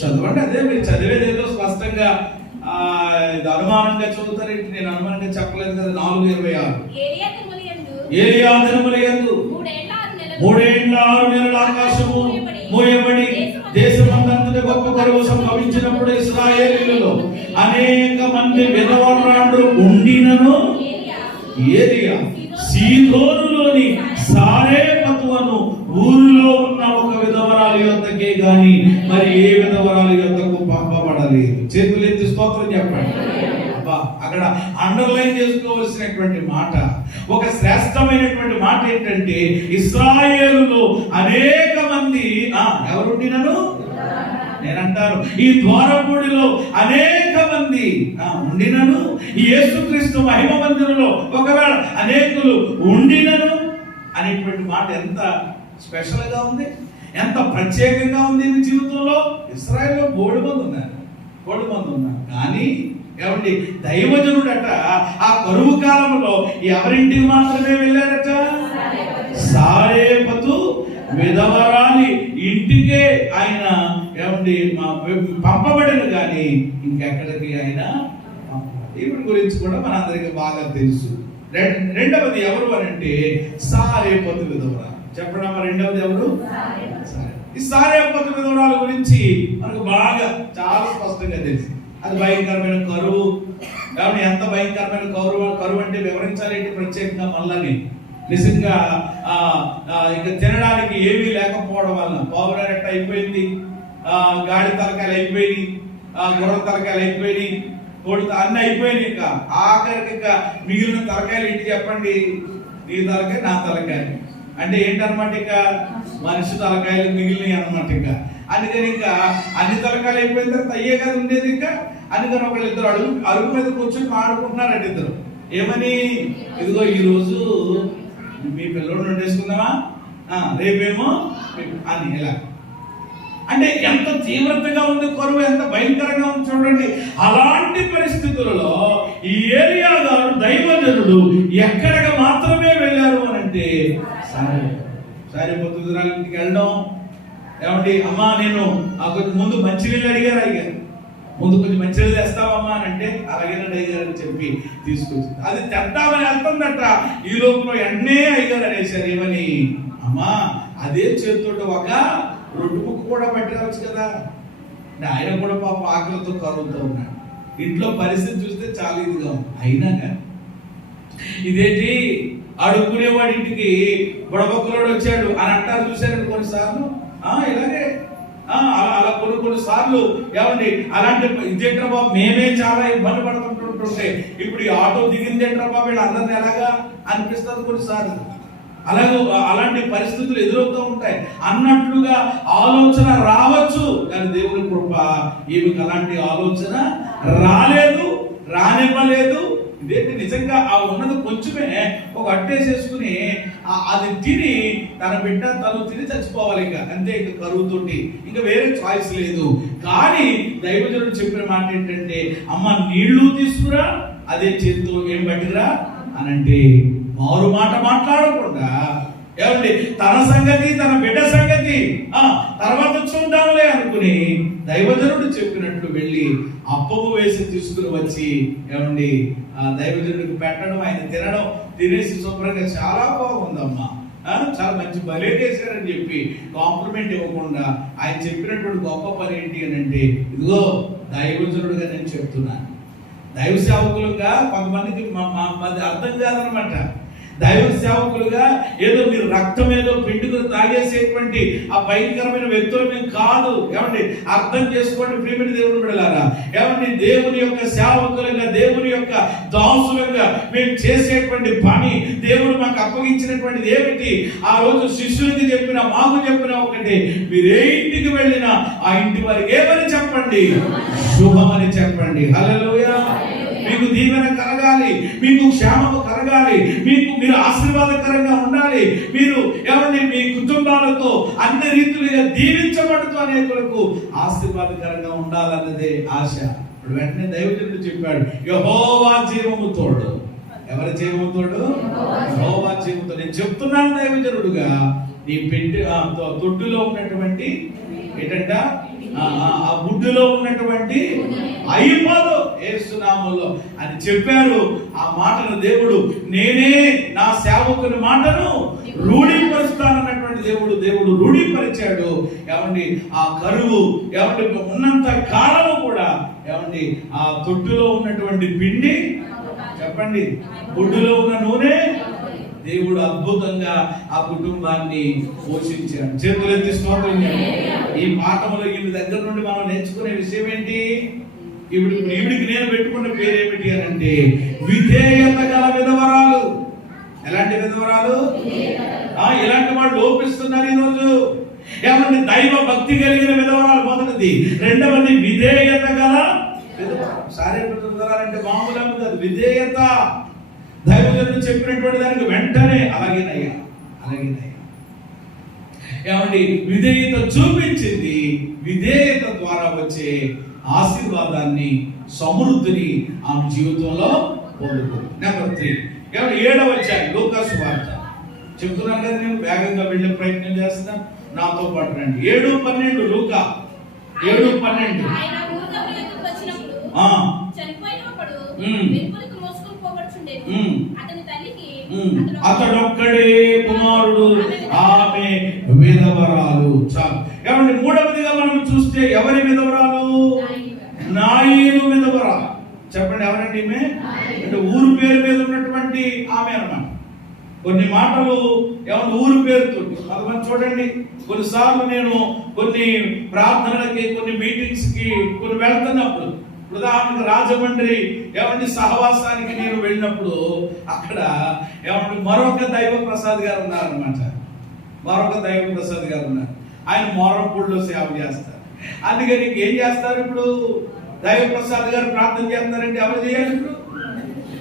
చదవండి. అదే మీరు చదివేది ఏదో స్పష్టంగా అనుమానంగా చదువుతారేంటి? నేను అనుమానంగా చెప్పలేదు కదా. 4:26 ఏలియా దినములయందు 3 ఏళ్ల 6 నెలల ఆకాశము మూయబడి దేశమంతటా గొప్ప కరువు సంభవించినప్పుడు ఇశ్రాయేలీయులలో అనేక మంది విధవరాండ్రు ఉండినను ఏలియా సీదోనులోని సారేపతు అను ఊరిలో ఉన్న ఒక విధవరాలి యొద్దకే గాని మరి ఏ విధవరాలి యొద్దకు పంపబడలేదు. చేతులెత్తి స్తోత్రం చెప్పండి. అక్కడ అండర్లైన్ చేసుకోవలసినటువంటి మాట, ఒక శ్రేష్టమైనటువంటి మాట ఏంటంటే ఇశ్రాయేలులో అనేక మంది ఎవరుండినను నేనంటాను ఈ ద్వారపూడిలో అనేక మంది ఉండినను, ఈ యేసుక్రీస్తు మహిమ మందిరంలో ఒకవేళ అనేకులు ఉండినను అనేటువంటి మాట ఎంత స్పెషల్ గా ఉంది, ఎంత ప్రత్యేకంగా ఉంది ఈ జీవితంలో. ఇశ్రాయేలులో బోడు మంది ఉన్నారు కానీ ఏమండి దైవజనుడట ఆ కరువు కాలంలో ఎవరింటికి మాత్రమే వెళ్ళారట? సారేపతు విధవరాలి ఇంటికే ఆయన ఏమండి పంపబడను కానీ ఇంకెక్కడికి ఆయన ఈవిడ గురించి కూడా మనందరికీ బాగా తెలుసు. రెండవది ఎవరు అని అంటే సారేపతు విధవరాలు. చెప్పడం రెండవది ఎవరు? ఈ సారేపతు విధవరాల గురించి మనకు బాగా చాలా స్పష్టంగా తెలుసు. అది భయంకరమైన కరువు. కాబట్టి ఎంత భయంకరమైన కరువు అంటే వివరించాలంటే ప్రత్యేకంగా మళ్ళీ నిజంగా ఇక తినడానికి ఏమీ లేకపోవడం వల్ల పౌరరెట్ట అయిపోయింది, గాడి తలకాయలు అయిపోయినాయి, గుర్ర తలకాయలు అయిపోయినాయి, కోడి అన్నీ అయిపోయినాయి. ఇక ఆఖరికి ఇక మిగిలిన తలకాయలు ఏంటి చెప్పండి? నీ తలకాయ నా తలకాయ అంటే ఏంటన్నమాట, ఇక మనిషి తలకాయలు మిగిలినాయి అన్నమాట. ఇక అందుకని ఇంకా అన్ని తలకాయలు అయిపోయిన తర్వాత అయ్యే కదా ఉండేది. ఇంకా అందుకని ఒకళ్ళిద్దరు అరుగు మీద కూర్చొని మాడుకుంటున్నారంట ఇద్దరు. ఏమని? ఇదిగో ఈ రోజు మీ పిల్లలు వండేసుకుందామా, రేపేమో అని. ఇలా అంటే ఎంత తీవ్రతగా ఉంది కరువు, ఎంత భయంకరంగా ఉంది చూడండి. అలాంటి పరిస్థితులలో ఈ ఏలియా గారు దైవజనుడు ఎక్కడికి మాత్రమే వెళ్ళారు అని అంటే సారేపతు విధవరాలి ఇంటికి వెళ్ళడం. ఏమండి అమ్మా నేను కొంచెం ముందు మంచినీళ్ళు అడిగారు, అయ్యారు ముందు కొంచెం మంచినీళ్ళు తెస్తావమ్మా అని అంటే అలాగేనండి అయ్యారు అని చెప్పి తీసుకొచ్చింది. అది తెద్దామని వెళ్తుందట. ఈ లోపల ఎన్నే అయ్యారు అనేసారు. ఏమని? అమ్మా అదే చేతితో ఒక రొట్టు ముక్క కూడా పెట్టవచ్చు కదా. ఆయన కూడా పాప ఆకలితో కరువుతో ఉన్నాడు. ఇంట్లో పరిస్థితి చూస్తే చాలా ఇదిగా ఉంది. అయినా కానీ ఇదేంటి అడుక్కునేవాడి ఇంటికి బుడబొక్కలోడు వచ్చాడు అని అంటారు చూశారండి కొన్నిసార్లు. ఇలాగే అలా కొన్ని సార్లు ఏమండి అలాంటి ఇదేంట్రా బాబు మేమే చాలా ఇబ్బంది పడుతుంటుంటే ఇప్పుడు ఈ ఆటో దిగిందేంట్రా బాబు వీళ్ళు అందరిని ఎలాగా అనిపిస్తుంది కొన్నిసార్లు. అలాంటి పరిస్థితులు ఎదురవుతూ ఉంటాయి అన్నట్లుగా ఆలోచన రావచ్చు. కానీ దేవుని కృప ఈమెకి అలాంటి ఆలోచన రాలేదు, రానివ్వలేదు. ఇదేంటి నిజంగా ఆ ఉన్నది కొంచెమే ఒక అట్టేసేసుకుని అది తిని తన బిడ్డ తను తిని చచ్చిపోవాలి. ఇక అంతే, ఇక కరువుతోటి ఇంకా వేరే చాయిస్ లేదు. కానీ దైవజనుడు చెప్పిన మాట ఏంటంటే అమ్మ నీళ్లు తీసుకురా, అదే చేతితో ఏం పట్టిరా అనంటే మారు మాట మాట్లాడకుండా ఏమండి తన సంగతి తన బిడ్డ సంగతి తర్వాత చూద్దాంలే అనుకుని దైవజనుడు చెప్పినట్లు వెళ్ళి అప్పము వేసి తీసుకుని వచ్చి ఏమండి దైవజనుడికి పెట్టడం, ఆయన తినడం, తినేసి శుభ్రంగా చాలా బాగుందమ్మా, చాలా మంచి భలే చేశారని చెప్పి కాంప్లిమెంట్ ఇవ్వకుండా ఆయన చెప్పినటువంటి గొప్ప పని ఏంటి అని అంటే, ఇదిగో దైవజనుడుగా నేను చెప్తున్నాను. దైవ సేవకులుగా కొంతమందికి మాది అర్థం కాదనమాట. దైవ సేవకులుగా ఏదో మీరు రక్తం ఏదో పిండుకుని తాగేసేటువంటి ఆ భయంకరమైన వ్యక్తులు మేము కాదు. ఏమండి అర్థం చేసుకోండి ప్రియమైన దేవుని బిడ్డలారా. ఏమండి దేవుని యొక్క సేవకులుగా, దేవుని యొక్క దాసులుగా మేము చేసేటువంటి పని, దేవుడు మాకు అప్పగించినటువంటిది ఏమిటి? ఆ రోజు శిష్యులకి చెప్పిన, మాకు చెప్పిన ఒకటి, మీరు ఏ ఇంటికి వెళ్ళినా ఆ ఇంటి వారికి ఏమని చెప్పండి? శుభమని చెప్పండి. హల్లెలూయా. మీకు దీవెన కలగాలి, మీకు క్షేమము కలగాలి, మీరు ఆశీర్వాదకరంగా ఉండాలి, మీరు ఎవరిని మీ కుటుంబాలతో అన్ని రీతులుగా దీవించబడుతూ అనేకులకు ఆశీర్వాదకరంగా ఉండాలన్నదే ఆశ. ఇప్పుడు వెంటనే దైవజనుడు చెప్పాడు, యెహోవా జీవము తోడు. ఎవరి జీవము తోడు? యెహోవా జీవము. నేను చెప్తున్నాను దైవజనుడుగా, నీ తొట్టులో ఉన్నటువంటి ఏంటంట, ఆ బుడ్డులో ఉన్నటువంటి అయిపోదు యేసు నామములో అని చెప్పారు. ఆ మాటను దేవుడు, నేనే నా సేవకుని మాటను రూఢీపరుస్తానన్నటువంటి దేవుడు రూఢీపరిచాడు. ఏమండి ఆ కరువు ఏమండి ఉన్నంత కాలము కూడా ఏమండి ఆ తొట్టులో ఉన్నటువంటి పిండి, చెప్పండి, బుడ్డులో ఉన్న నూనె, దేవుడు అద్భుతంగా ఆ కుటుంబాన్ని పోషించాడు. చేతులెత్తి స్తోత్రం. ఈ పాఠంలో ఈవిడ దగ్గర నుండి మనం నేర్చుకునే విషయం ఏంటి? ఈవిడికి నేను పెట్టుకున్న పేరు ఏమిటి అని అంటే, విధేయత గల విధవరాలు. ఎలాంటి విధవరాలు? ఇలాంటి వాళ్ళు లోపిస్తున్నారు ఈరోజు. ఏమంటే దైవ భక్తి కలిగిన విధవరాలు మొదటిది. రెండవది విధేయత గల విధవరాలు. సారే విధవరాలంటే మామూలుగా కాదు, విధేయత. దైవజనుడు చెప్పినటువంటి దానికి వెంటనే అలాగేనయ్యా. ఏమండి విధేయత చూపించింది. విధేయత ద్వారా వచ్చే ఆశీర్వాదాన్ని, సమృద్ధిని ఆమె జీవితంలో పొందుకుంది. నెంబర్ 3, 7వ అధ్యాయం లూకా సువార్త. చెప్తున్నాను కదా, నేను వేగంగా వెళ్ళే ప్రయత్నం చేస్తున్నాను, నాతో పాటు రండి. 7:12 లూకా 7:12. అతడొక్కడే కుమారుడు, ఆమె విధవరాలు. చాలు. ఏమంటే మూడవదిగా మనం చూస్తే ఎవరి విధవరాలు? నాయీను విధవరాలు. చెప్పండి, ఎవరండి ఈమె? అంటే ఊరు పేరు మీద ఉన్నటువంటి ఆమె అన్నమాట. కొన్ని మాటలు ఏమన్నా ఊరు పేరుతో కొంతమంది చూడండి. కొన్నిసార్లు నేను కొన్ని ప్రార్థనలకి, కొన్ని మీటింగ్స్ కి కొన్ని వెళ్తున్నప్పుడు, ఉదాహరణకు రాజమండ్రి ఏమంటే సహవాసానికి నేను వెళ్ళినప్పుడు అక్కడ ఏమంటే మరొక దైవ ప్రసాద్ గారు ఉన్నారనమాట. ఆయన మోరంపూడిలో సేవ చేస్తారు. అందుకని ఏం చేస్తారు? ఇప్పుడు దైవ ప్రసాద్ గారు ప్రార్థన చేస్తారంటే ఎవరు చేయాలి? ఇప్పుడు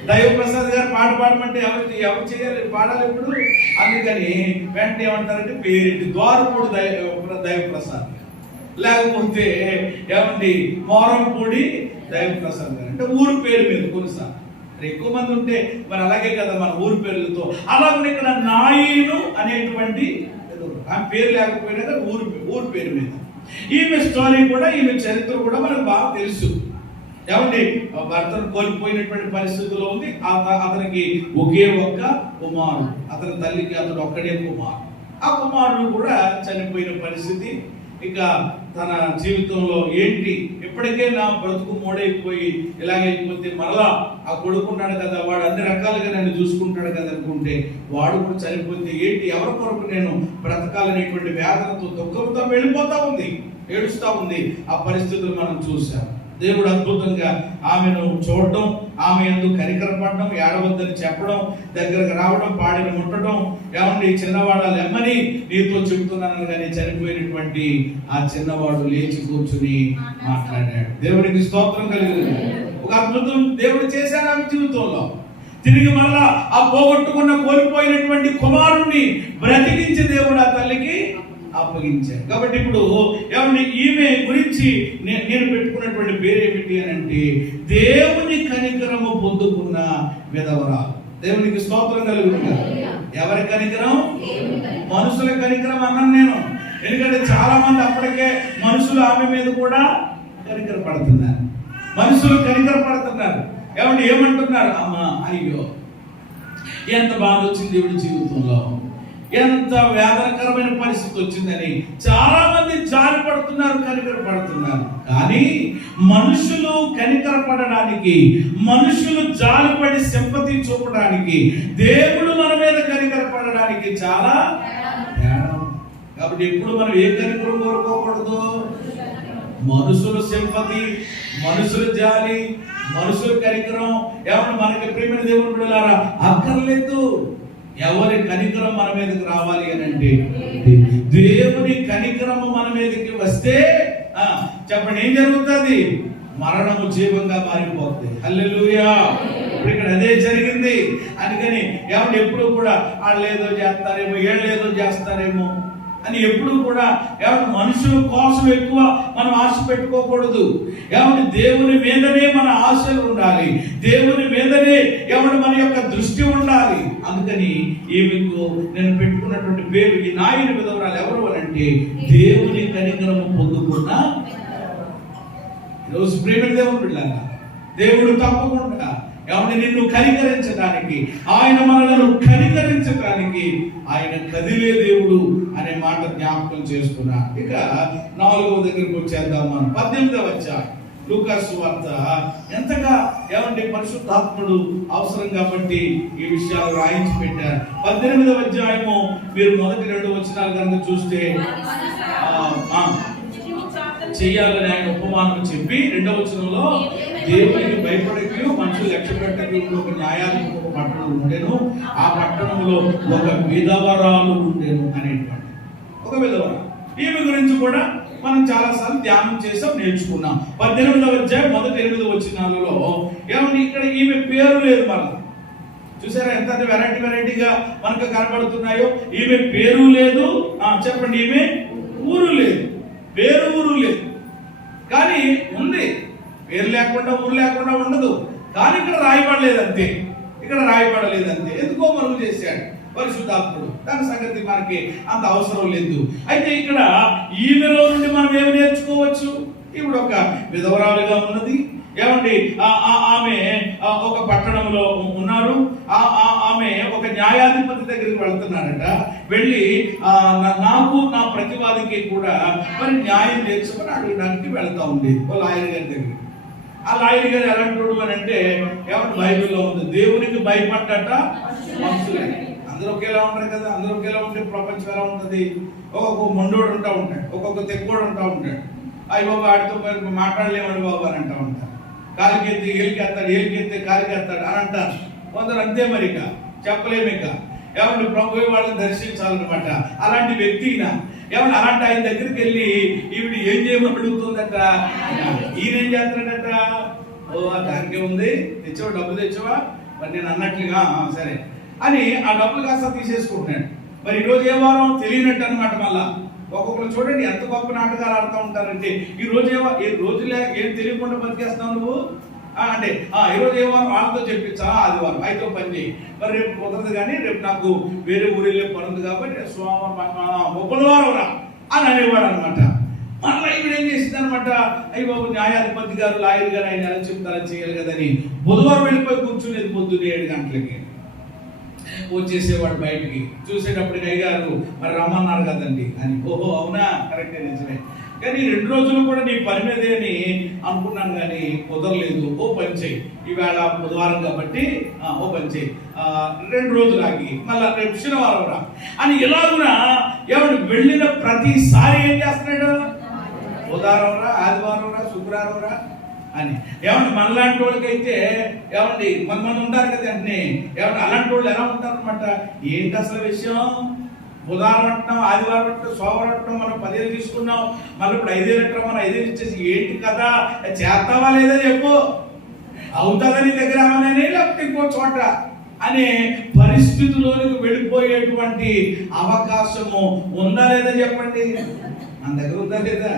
దైవ ప్రసాద్ గారు పాట పాడమంటే ఎవరు చేయాలి? పాడాలి ఇప్పుడు. అందుకని వెంటనే ఏమంటారంటే పేరెంటి ద్వారపూడి దైవ ప్రసాద్, లేకపోతే ఏమండి మోరంపూడి దైవ ప్రసాద్ గారు. అంటే ఊరు పేరు మీద కొన్నిసార్లు ఎక్కువ మంది ఉంటే మరి అలాగే కదా మన ఊరు పేర్లతో. అలాగే ఇక్కడ నాయీను అనేటువంటి ఆమె పేరు లేకపోయినా కానీ ఊరు పేరు మీద. ఈమె స్టోరీ కూడా, ఈమె చరిత్ర కూడా మనకు బాగా తెలుసు. ఏమండి భర్తను కోల్పోయినటువంటి పరిస్థితుల్లో ఉంది. అతనికి ఒకే ఒక్క కుమారుడు, అతని తల్లికి అతడు ఒక్కడే కుమారుడు. ఆ కుమారుడు కూడా చనిపోయిన పరిస్థితి. ఇక తన జీవితంలో ఏంటి, ఎప్పటికే నా బ్రతుకు మోడైపోయి ఇలాగైపోతే మరలా ఆ కొడుకున్నాడు కదా, వాడు అన్ని రకాలుగా నన్ను చూసుకుంటాడు కదా అనుకుంటే వాడు కూడా చనిపోతే ఏంటి, ఎవరి కొరకు నేను బ్రతకాలనేటువంటి వేదనతో, దుఃఖంతో వెళ్ళిపోతా ఉంది, ఏడుస్తా ఉంది. ఆ పరిస్థితులు మనం చూసాం. దేవుడు అద్భుతంగా ఆమెను చూడడం, ఆమె ఎందుకు కనికరపడడం, ఏడవద్దని చెప్పడం, దగ్గరకు రావడం, పాడిని ముట్టడం. ఏమండి చిన్నవాడు లెమ్మని నీతో చెబుతున్నాను కానీ చనిపోయినటువంటి ఆ చిన్నవాడు లేచి కూర్చుని మాట్లాడాడు. దేవునికి స్తోత్రం కలిగింది. ఒక అద్భుతం దేవుడు చేశాడు ఆమె జీవితంలో. తిరిగి మళ్ళా ఆ పోగొట్టుకున్న కోల్పోయినటువంటి కుమారుణ్ణి బ్రతికించి దేవుడు ఆ తల్లికి అప్పగించాడు. కాబట్టి ఇప్పుడు ఏమండి ఈమె గురించి నేను పెట్టుకున్నటువంటి పేరు ఏమిటి అని అంటే, దేవుని కనికరము పొందుకున్న విధవరాలు. దేవునికి స్తోత్రం కలుగుతుంది. ఎవరి కనికరం? మనుషుల కనికరం అన్నాను నేను. ఎందుకంటే చాలా మంది అప్పటికే మనుషులు ఆమె మీద కూడా కనికర పడుతున్నారు. మనుషులు కనికర పడుతున్నారు. ఏమంటున్నారు? అమ్మా అయ్యో ఎంత బాధ వచ్చింది దేవుడి జీవితంలో, ఎంత వేదనకరమైన పరిస్థితి వచ్చిందని చాలా మంది జాలి పడుతున్నారు, కనికర పడుతున్నారు. కానీ మనుషులు కనికర పడడానికి, మనుషులు జాలిపడి సింపతి చూపడానికి, దేవుడు మన మీద కనికర పడడానికి చాలా తేడా. కాబట్టి ఎప్పుడు మనం ఏ కనికరం కోరుకోకూడదు? మనుషుల సింపతి, మనుషుల జాలి, మనుషుల కనికరం ఏమన్నా మనకి ప్రేమైన దేవుడు బిడ్డలారా అక్కర్లేదు. ఎవరి కనికరం మన మీదకి రావాలి అని అంటే దేవుని కనికరము మన మీదకి వస్తే చెప్పండి ఏం జరుగుతుంది? మరణము జీవంగా మారిపోతుంది. హల్లెలూయా. ఇక్కడ అదే జరిగింది. అందుకని ఎవరు ఎప్పుడు కూడా వాళ్ళు ఏదో చేస్తారేమో, ఏళ్ళు ఏదో చేస్తారేమో అని ఎప్పుడు కూడా ఎవరు మనుషుల కోసం ఎక్కువ మనం ఆశ పెట్టుకోకూడదు. ఎవరి దేవుని మీదనే మన ఆశలు ఉండాలి, దేవుని మీదనే ఎవరు మన యొక్క దృష్టి ఉండాలి. అందుకని ఈమెకు నేను పెట్టుకున్నటువంటి పేరు ఈ నాయని విధవరాలు ఎవరు అంటే దేవుని కనికరము పొందుకున్న. ఈరోజు ప్రేమ దేవుడు బిడ్డలారా, దేవుడు తప్పకుండా ఎవరిని నిన్ను కనికరించడానికి, ఆయన మనలను కనికరించడానికి ఆయన కదిలే దేవుడు అనే మాట జ్ఞాపకం చేసుకున్నా. ఇక 4వ దగ్గరికి వచ్చేద్దాం. మనం 18వ అధ్యాయం లూకా సువార్త. ఎంతగా ఏమంటే పరిశుద్ధాత్ముడు అవసరం కాబట్టి ఈ విషయాలు రాయించి పెట్టారు. 18వ అధ్యాయము మీరు మొదటి 2 వచనాలు కనుక చూస్తే చెయ్యాలని ఆయన ఉపమానం చెప్పి 2వ వచనంలో దేవునికి భయపడకి మనుషులు లక్ష్య పెట్టకి ఒక న్యాయానికి ఒక పట్టణం ఉండేను, ఆ పట్టణంలో ఒక విధవరాలు ఉండేను అనేటువంటి ఒక విధవరాలు. ఈమె గురించి కూడా మనం చాలాసార్లు ధ్యానం చేసాం, నేర్చుకున్నాం. 18వ అధ్యాయం మొదటి 8 వచనాలలో ఏమని ఇక్కడ ఈమె పేరు లేదు. మళ్ళీ చూసారా ఎంత వెరైటీగా మనకు కనబడుతున్నాయో. ఈమె పేరు లేదు, చెప్పండి, ఈమె ఊరు లేదు, పేరు ఊరు లేదు, కానీ ఉంది. పేరు లేకుండా ఊరు లేకుండా ఉండదు, కానీ ఇక్కడ రాయబడలేదంతే, ఇక్కడ రాయబడలేదంతే. ఎందుకో మరుగు చేశాడు పరిశుద్ధాత్ముడు. దాని సంగతి మనకి అంత అవసరం లేదు. అయితే ఇక్కడ ఈమెలో నుండి మనం ఏమి నేర్చుకోవచ్చు? ఇప్పుడు ఒక విధవరాలుగా ఉన్నది. ఏమండి ఆమె ఒక పట్టణంలో ఉన్నారు. ఆమె ఒక న్యాయాధిపతి దగ్గరికి వెళ్తున్నాడట. వెళ్ళి నాకు నా ప్రతివాదికి కూడా మరి న్యాయం చేసుకుని అడగడానికి వెళ్తా ఉంది ఓ లాయర్ గారి దగ్గర. ఆ లాయర్ గారు ఎలాంటి అని అంటే ఏమంటే బైబిల్లో ఉంది, దేవునికి భయపడ్డట మనుషులే. అందరూ ఒకేలా ఉంటారు కదా, అందరూ ఒకేలా ఉంటే ప్రపంచం ఎలా ఉంటుంది? ఒక్కొక్క మొండోడు ఉంటా ఉంటాడు, ఒక్కొక్క తెక్కుడు ఉంటా ఉంటాడు. అయ్యి బాబు ఆడితో మాట్లాడలేమండి బాబు అని అంటా ఉంటారు. కాలికెత్తి ఏలికెత్తాడు, ఏలికెత్తే కాలికెత్తాడు అని అంటారు కొందరు. అంతే మరి ఇక చెప్పలేము. ఇక ఏమంటే ప్రభు వాళ్ళని దర్శించాలన్నమాట. అలాంటి వ్యక్తి ఏమన్నా అలాంటి ఆయన దగ్గరికి వెళ్ళి ఈవిడ ఏం చేయమని అడుగుతుందట. ఈయన ఏం చేస్తున్నాడట? ఓ దానికే ఉంది, తెచ్చావా, డబ్బులు తెచ్చావా, మరి నేను అన్నట్లుగా సరే అని ఆ డబ్బులు కాస్త తీసేసుకుంటున్నాడు. మరి ఈరోజు ఏ వారం తెలియనట్టు అనమాట. మళ్ళా ఒక్కొక్కరు చూడండి ఎంత గొప్ప నాటకాలు ఆడుతూ ఉంటారంటే ఈ రోజులే ఏం తెలియకుండా బతికేస్తున్నావు నువ్వు అంటే ఈరోజు ఏ వారం వాళ్ళతో చెప్పించా ఆదివారం అయితే పని చేయి, మరి రేపు కుదరదు కానీ రేపు నాకు వేరే ఊరు వెళ్ళే పని ఉంది కాబట్టి సోమవారం బుధవారం రా అని అనేవాడు అనమాట. మళ్ళీ ఈవిడ ఏం చేసింది అనమాట, అయ్యి బాబు న్యాయాధిపతి గారు లాయర్ గారు ఆయన ఎలా చెప్తారా చేయాలి కదని బుధవారం వెళ్ళిపోయి కూర్చునేది పొద్దున్న 7 గంటలకి. వచ్చేసేవాడు బయటికి. చూసేటప్పటికి అయ్యారు మరి రమ్మన్నారు కదండి అని. ఓహో అవునా, కరెక్టే, నిజమే. కానీ 2 రోజులు కూడా నీ పని మీదే అని అనుకున్నాను కానీ కుదరలేదు. ఓ పని చేయి, ఈవేళ బుధవారం కాబట్టి ఓ పని చేయి, 2 రోజులు ఆగి మళ్ళీ రేపు శనివారం రా అని ఇలాగునా ఎవడు వెళ్ళిన ప్రతిసారి ఏం చేస్తున్నాడు? బుధవారం రా, ఆదివారం రా, శుక్రవారం రా అని. ఏమంటే మనలాంటి వాళ్ళకైతే ఏమండి మన ఉంటారు కదా అంటే ఏమంటే అలాంటి వాళ్ళు ఎలా ఉంటారు అనమాట. ఏంటి అసలు విషయం? బుధవారం అంటున్నాం, ఆదివారం అంటున్నాం, సోమవారం అంటున్నాం, మనం 10 తీసుకున్నాం, మళ్ళీ ఇప్పుడు 5 అంటున్నాం, మనం 5 ఇచ్చేసి ఏంటి కదా చేస్తావా లేదా చెప్పు, అవుతుందా నీ దగ్గర అవనే లేకపోతే ఇంకో చోట అనే పరిస్థితిలోనికి వెళ్ళిపోయేటువంటి అవకాశము ఉందా లేదా చెప్పండి. మన దగ్గర ఉందా లేదా?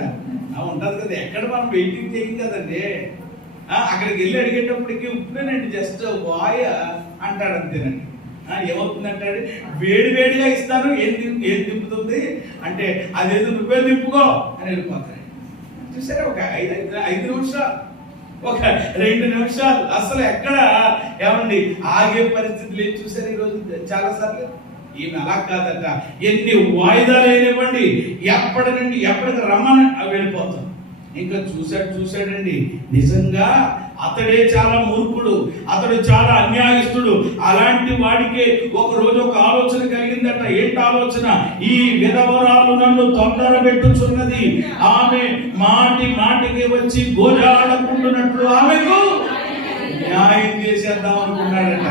ఉంటుంది కదా. ఎక్కడ మనం వెయిటింగ్ చేయం కదండి. అక్కడికి వెళ్ళి అడిగేటప్పటికి ఇప్పుడేనండి జస్ట్ వాయ అంటాడు అంతేనండి. ఏమవుతుందంటాడు, వేడిగా ఇస్తాను, ఏం దింపుతుంది అంటే అదేదో నువ్వే దింపుకో అని వెళ్ళిపోతాడు. చూసారా ఒక 5 నిమిషాలు ఒక 2 నిమిషాలు అసలు ఎక్కడ ఏమండి ఆగే పరిస్థితి లేదు. చూసారు ఈరోజు చాలా సార్లు. ఈమె అలా కాదట, ఎన్ని వాయిదాలు అయినవ్వండి, ఎప్పటి నుండి ఎప్పటికి రమ్మని వెళ్ళిపోతాం. ఇంకా చూశాడండి, నిజంగా అతడే చాలా మూర్ఖుడు, అతడు చాలా అన్యాయస్తుడు. అలాంటి వాడికి ఒక రోజు ఒక ఆలోచన కలిగిందట. ఏంటి ఆలోచన? ఈ విధవరాలు నన్ను తొందర పెట్టుచున్నది, ఆమె మాటికి వచ్చి గోజాడకుంటున్నట్లు ఆమెకు న్యాయం చేసేద్దాం అనుకున్నాడట.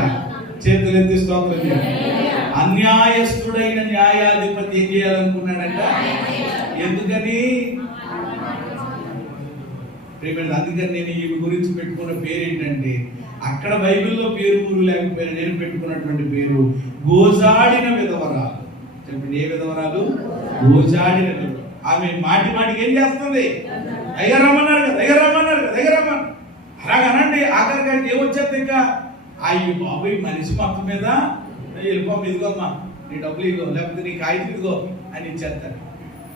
చేతులు ఎత్తి స్తోత్రం చేయండి. అన్యాయస్తుడైన న్యాయాధిపతి ఏం చేయాలనుకున్నాడట? ఎందుకని? అందుకని నేను ఈ గురించి పెట్టుకున్న పేరు ఏంటంటే, అక్కడ బైబిల్లో పేరు ఊరు లేకపోయినా నేను పెట్టుకున్నటువంటి పేరు గోజాడిన విధవరాలు. చెప్పండి, ఏ విధవరాలు? గోజాడిన విధవరాలు. ఆమె మాటికి ఏం చేస్తుంది? దగ్గర రమ్మన్నారు కదా. అలాగనండి. ఆఖరికి ఏమొచ్చేది ఇంకా? అయ్యో బాబు, మనిషి మొత్తం మీద వెళ్ళిపోమ్మ, ఇదిగోమ్మా నీ డబ్బులు ఇదిగో, లేకపోతే నీ కాగితం ఇదిగో అని ఇచ్చేస్తారు.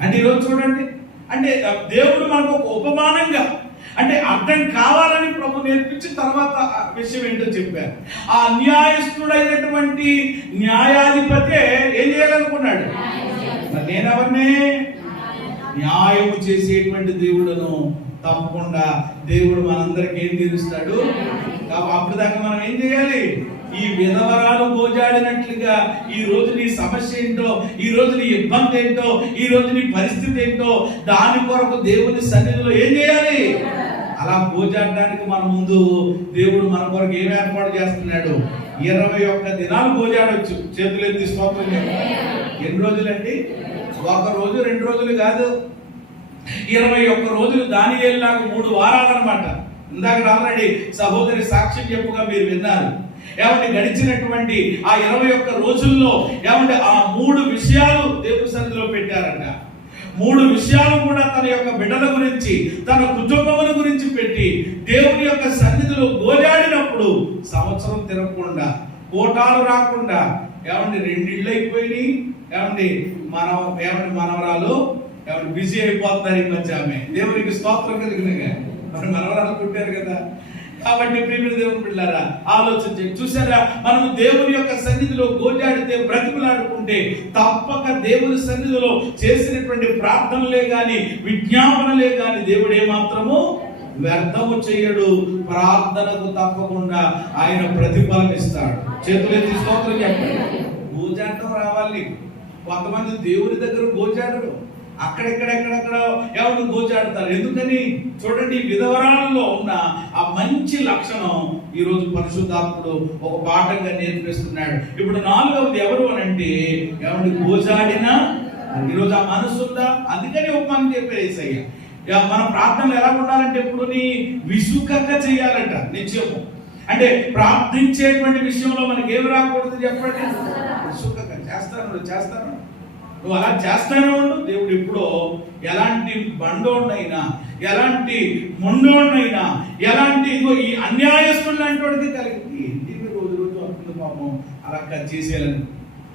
అంటే ఈరోజు చూడండి, అంటే దేవుడు మనకు ఒక ఉపమానంగా, అంటే అర్థం కావాలని ప్రభు నేర్పించిన తర్వాత విషయం ఏంటో చెప్పారు. ఆ అన్యాయస్తుడైనటువంటి న్యాయాధిపతే ఏం చేయాలనుకున్నాడు? నేనెవరిని? న్యాయము చేసేటువంటి దేవుడును. తప్పకుండా దేవుడు మనందరికి ఏం తీరుస్తాడు. అప్పుడు దాకా మనం ఏం చేయాలి? ఈ విధవరాలు గోజాడినట్లుగా ఈ రోజు నీ సమస్య ఏంటో, ఈ రోజు నీ ఇబ్బంది ఏంటో, ఈ రోజు నీ పరిస్థితి ఏంటో, దాని కొరకు దేవుని సన్నిధిలో ఏం చేయాలి? అలా గోజాడడానికి మన ముందు దేవుడు మన కొరకు ఏం ఏర్పాటు చేస్తున్నాడు? 21 దినాలు గోజాడొచ్చు. చేతులు ఎత్తి స్తోత్రం చేయండి. ఎన్ని రోజులండి? 1 రోజు 2 రోజులు కాదు, 21 రోజులు. దానియేలులాగా 3 వారాలు అన్నమాట. ఇందాక ఆల్రెడీ సహోదరి సాక్ష్యం చెప్పుగా మీరు విన్నారు. ఏమంటే గడిచినటువంటి ఆ 21 రోజుల్లో ఏమంటే ఆ 3 విషయాలు దేవుని సన్నిధిలో పెట్టారట. 3 విషయాలు కూడా తన యొక్క బిడ్డల గురించి, తన కుటుంబముల గురించి పెట్టి దేవుని యొక్క సన్నిధిలో గోజాడినప్పుడు సంవత్సరం తిరగకుండా, కోటాలు రాకుండా, ఏమంటే 2 ఇళ్ళు అయిపోయినాయి. ఏమండి మనవరాలు బిజీ అయిపోతున్నారు ఈ మధ్య. ఆమె దేవునికి స్తోత్రం కలిగినగా మరి మనవరాలు పుట్టారు కదా. కాబట్టి ప్రియమైన దేవుని బిడ్డలారా, ఆలోచించండి. చూసారా, మనము దేవుని యొక్క సన్నిధిలో గోజాడితే, బ్రతిమలాడుకుంటే తప్పక దేవుని సన్నిధిలో చేసినటువంటి ప్రార్థనలే గాని, విజ్ఞాపనలే గాని దేవుడు ఏమాత్రము వ్యర్థము చేయడు. ప్రార్థనకు తప్పకుండా ఆయన ప్రతిఫలం ఇస్తాడు. చేతులెత్తి స్తోత్రం చెప్పండి. గోజాడటం రావాలి. కొంతమంది దేవుని దగ్గర గోజాడరు, అక్కడెక్కడెక్కడెక్కడ ఎవరు గోజాడతారు. ఎందుకని? చూడండి, విధవరాలలో ఉన్న ఆ మంచి లక్షణం ఈరోజు పరిశుద్ధాత్ముడు ఒక పాఠంగా నేర్పిస్తున్నాడు. ఇప్పుడు 4వది ఎవరు అని అంటే, ఎవరి గోజాడిన. ఈరోజు ఆ మనసు ఉందా? అందుకని ఒక మనం చెప్పారు యేసయ్య, మన ప్రార్థనలు ఎలా ఉండాలంటే ఎప్పుడు విసుకక చేయాలంట. నిత్యము అంటే ప్రార్థించేటువంటి విషయంలో మనకి ఏమి రాకూడదు చెప్పండి? విసుకక. చేస్తాను నువ్వు అలా చేస్తానే ఉండు. దేవుడు ఎప్పుడో ఎలాంటి బండోడినైనా, ఎలాంటి మొండోడినైనా, ఎలాంటి ఈ అన్యాయస్తుడు లాంటి వాడికి కలిగింది. ఏంటి రోజు అవుతుంది పాపం అలా చేసేయాలని.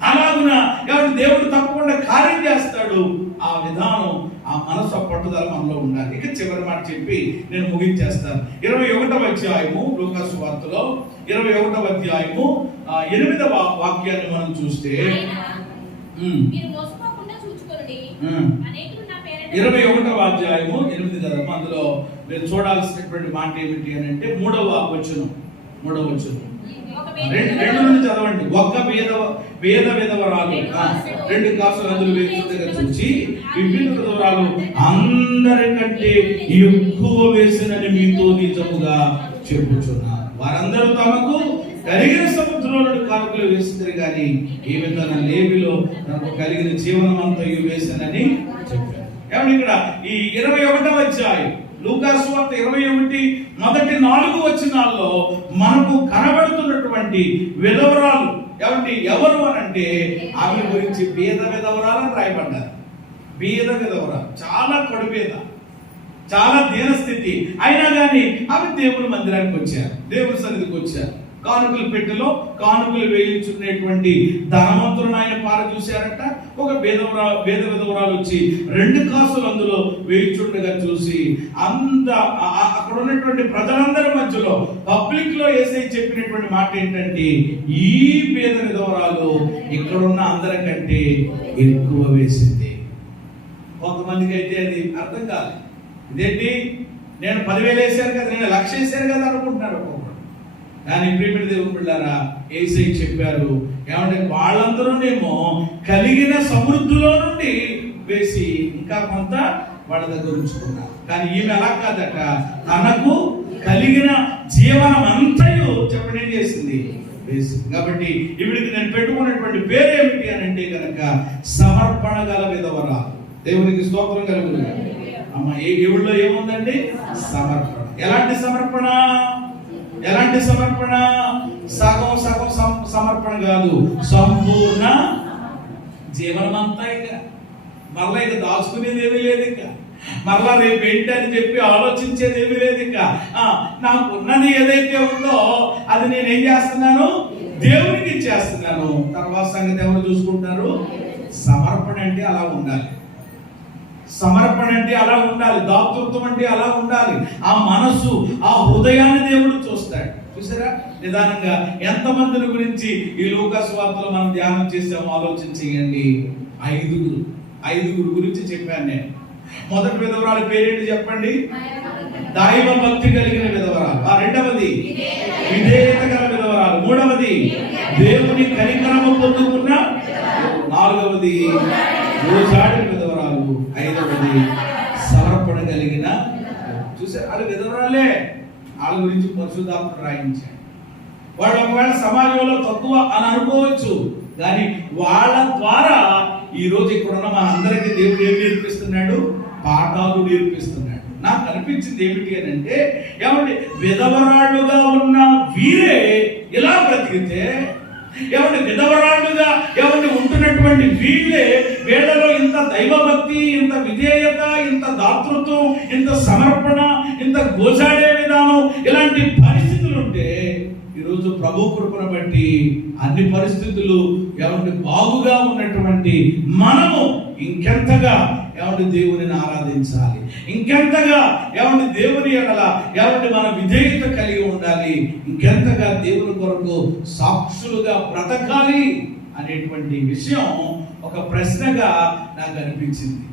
అలాగున కాబట్టి దేవుడు తప్పకుండా కార్యం చేస్తాడు. ఆ విధానం, ఆ మనసు పట్టుదల మనలో ఉండాలి. ఇక చివరి మాట చెప్పి నేను ముగించేస్తాను. 21వ అధ్యాయము లూకా సువార్తలో 21వ అధ్యాయము 8వ వాక్యాన్ని మనం చూస్తే, 21వ అధ్యాయము 8 కదా. అందులో మీరు చూడాల్సినటువంటి మాట ఏమిటి అని అంటే 3వ వచనం. 3వ వచనం 2 నుండి చదవండి. ఒక్క వేద విధవరాలు 2 కాసులు అందులో వేస్తుండగా చూసి, విభిన్న విధవరాలు అందరికంటే ఎక్కువ వేసినని మీతో నిజముగా చెప్పుచున్నారు. వారందరూ తమకు కలిగిన సముద్రంలో కానుకలు వేసింది కానీ ఏమి తన లేవిలో తనకు కలిగిన జీవనం అంతా వేసినని చెప్పారు. ఏమంటే ఇక్కడ ఈ 21వ అధ్యాయం లూకా సువార్త 21 మొదటి 4 వచనాల్లో మనకు కనబడుతున్నటువంటి విధవరాలు ఎవరు అనంటే, ఆమె గురించి బీద విధవరాలు అని రాయబడ్డారు. బీద విధవరాలు, చాలా కడుపేద, చాలా దీనస్థితి. అయినా కానీ ఆమె దేవుని మందిరానికి వచ్చారు, దేవుని సన్నిధికి వచ్చారు. కానుకల పెట్టెలో కానుకలు వేయించుకునేటువంటి ధనవంతులను ఆయన పార చూశారట. ఒక వేద విధవరాలు వచ్చి 2 కాసులు అందులో వేయించుండగా చూసి అక్కడ ఉన్నటువంటి ప్రజలందరి మధ్యలో పబ్లిక్ లో యేసయ్య చెప్పినటువంటి మాట ఏంటంటే, ఈ పేద విధవరాలు ఇక్కడున్న అందరికంటే ఎక్కువ వేసింది. కొంతమందికి అయితే అది అర్థం కాదు. ఇదేంటి, నేను 10,000 వేసాను కదా, నేను 1,00,000 వేసాను కదా అనుకుంటున్నారు ఒక్కొక్కరు. కానీ ప్రియమైన దేవుని బిడ్డలారా, యేసయ్య చెప్పారు ఏమంటే, వాళ్ళందరూనేమో కలిగిన సమృద్ధిలో నుండి వేసి ఇంకా కొంత వాళ్ళ దగ్గర ఉంచుకున్నారు. కానీ ఈమె అలా కాదట, తనకు కలిగిన జీవనం అంతయు చెప్పడం ఏం చేసింది, వేసింది. కాబట్టి ఇవిడికి నేను పెట్టుకున్నటువంటి పేరు ఏమిటి అని అంటే కనుక, సమర్పణ గల విధవరాలు. దేవునికి స్తోత్రం కలుగును. అమ్మ, ఈవిడలో ఏముందండి, సమర్పణ. ఎలాంటి సమర్పణ? ఎలాంటి సమర్పణ? సగం సగం సమర్పణ కాదు, సంపూర్ణ జీవనం అంతా. ఇక మరలా ఇక దాచుకునేది ఏమీ లేదు, ఇక మరలా రేపు ఏంటి అని చెప్పి ఆలోచించేది ఏమీ లేదు. ఇక నాకు ఉన్నది ఏదైతే ఉందో అది నేనేం చేస్తున్నాను, దేవునికి ఇచ్చేస్తున్నాను. తర్వాత సంగతి ఎవరు చూసుకుంటారు? సమర్పణ అంటే అలా ఉండాలి. సమర్పణ అంటే అలా ఉండాలి. దాతృత్వం అంటే అలా ఉండాలి. ఆ మనసు, ఆ హృదయాన్ని దేవుడు చూస్తాడు. చూసారా నిదానంగా ఎంతమందిని గురించి ఈ లూకా సువార్తలో మనం ధ్యానం చేసాము ఆలోచన చేయండి. 5 గురించి చెప్పాను నేను. మొదటి విధవరాలు పేరేంటి చెప్పండి? దైవ భక్తి కలిగిన విధవరాలు. రెండవది విధేయత గల విధవరాలు. మూడవది దేవుని కనికరము పొందుకున్న. నాలుగవది గోజాడిన విధవరాలు. ఐదవది సమర్పణ కలిగిన. చూసారు, వాళ్ళు విధవరాలే. వాళ్ళ గురించి పరిశుద్ధాత్మ రాయించాడు. వాళ్ళు ఒకవేళ సమాజంలో తక్కువ అని అనుకోవచ్చు, కానీ వాళ్ళ ద్వారా ఈ రోజు ఇక్కడ ఉన్న మనందరికీ దేవుడు ఏం నేర్పిస్తున్నాడు? పాఠాలు నేర్పిస్తున్నాడు. నాకు అనిపించింది ఏమిటి అని అంటే, ఏమంటే విధవరాళ్ళుగా ఉన్న వీరే ఇలా బ్రతికితే, ఏమంటే విధవరాళ్ళుగా ఏమంటే ఉంటున్నటువంటి వీళ్ళలో ఇంత దైవభక్తి, ఇంత విధేయత, ఇంత దాతృత్వం, ఇంత సమర్పణ, ఇంత గోజాడే విధానం, ఇలాంటి పరిస్థితులు ఉంటే ఈరోజు ప్రభు కృపను బట్టి అన్ని పరిస్థితులు ఏమంటే బాగుగా ఉన్నటువంటి మనము ఇంకెంతగా ఏమంటే దేవునిని ఆరాధించాలి, ఇంకెంతగా ఏమంటే దేవుని ఎడల ఏమంటే మన విధేయత కలిగి ఉండాలి, ఇంకెంతగా దేవుని కొరకు సాక్షులుగా బ్రతకాలి అనేటువంటి విషయం ఒక ప్రశ్నగా నాకు అనిపించింది.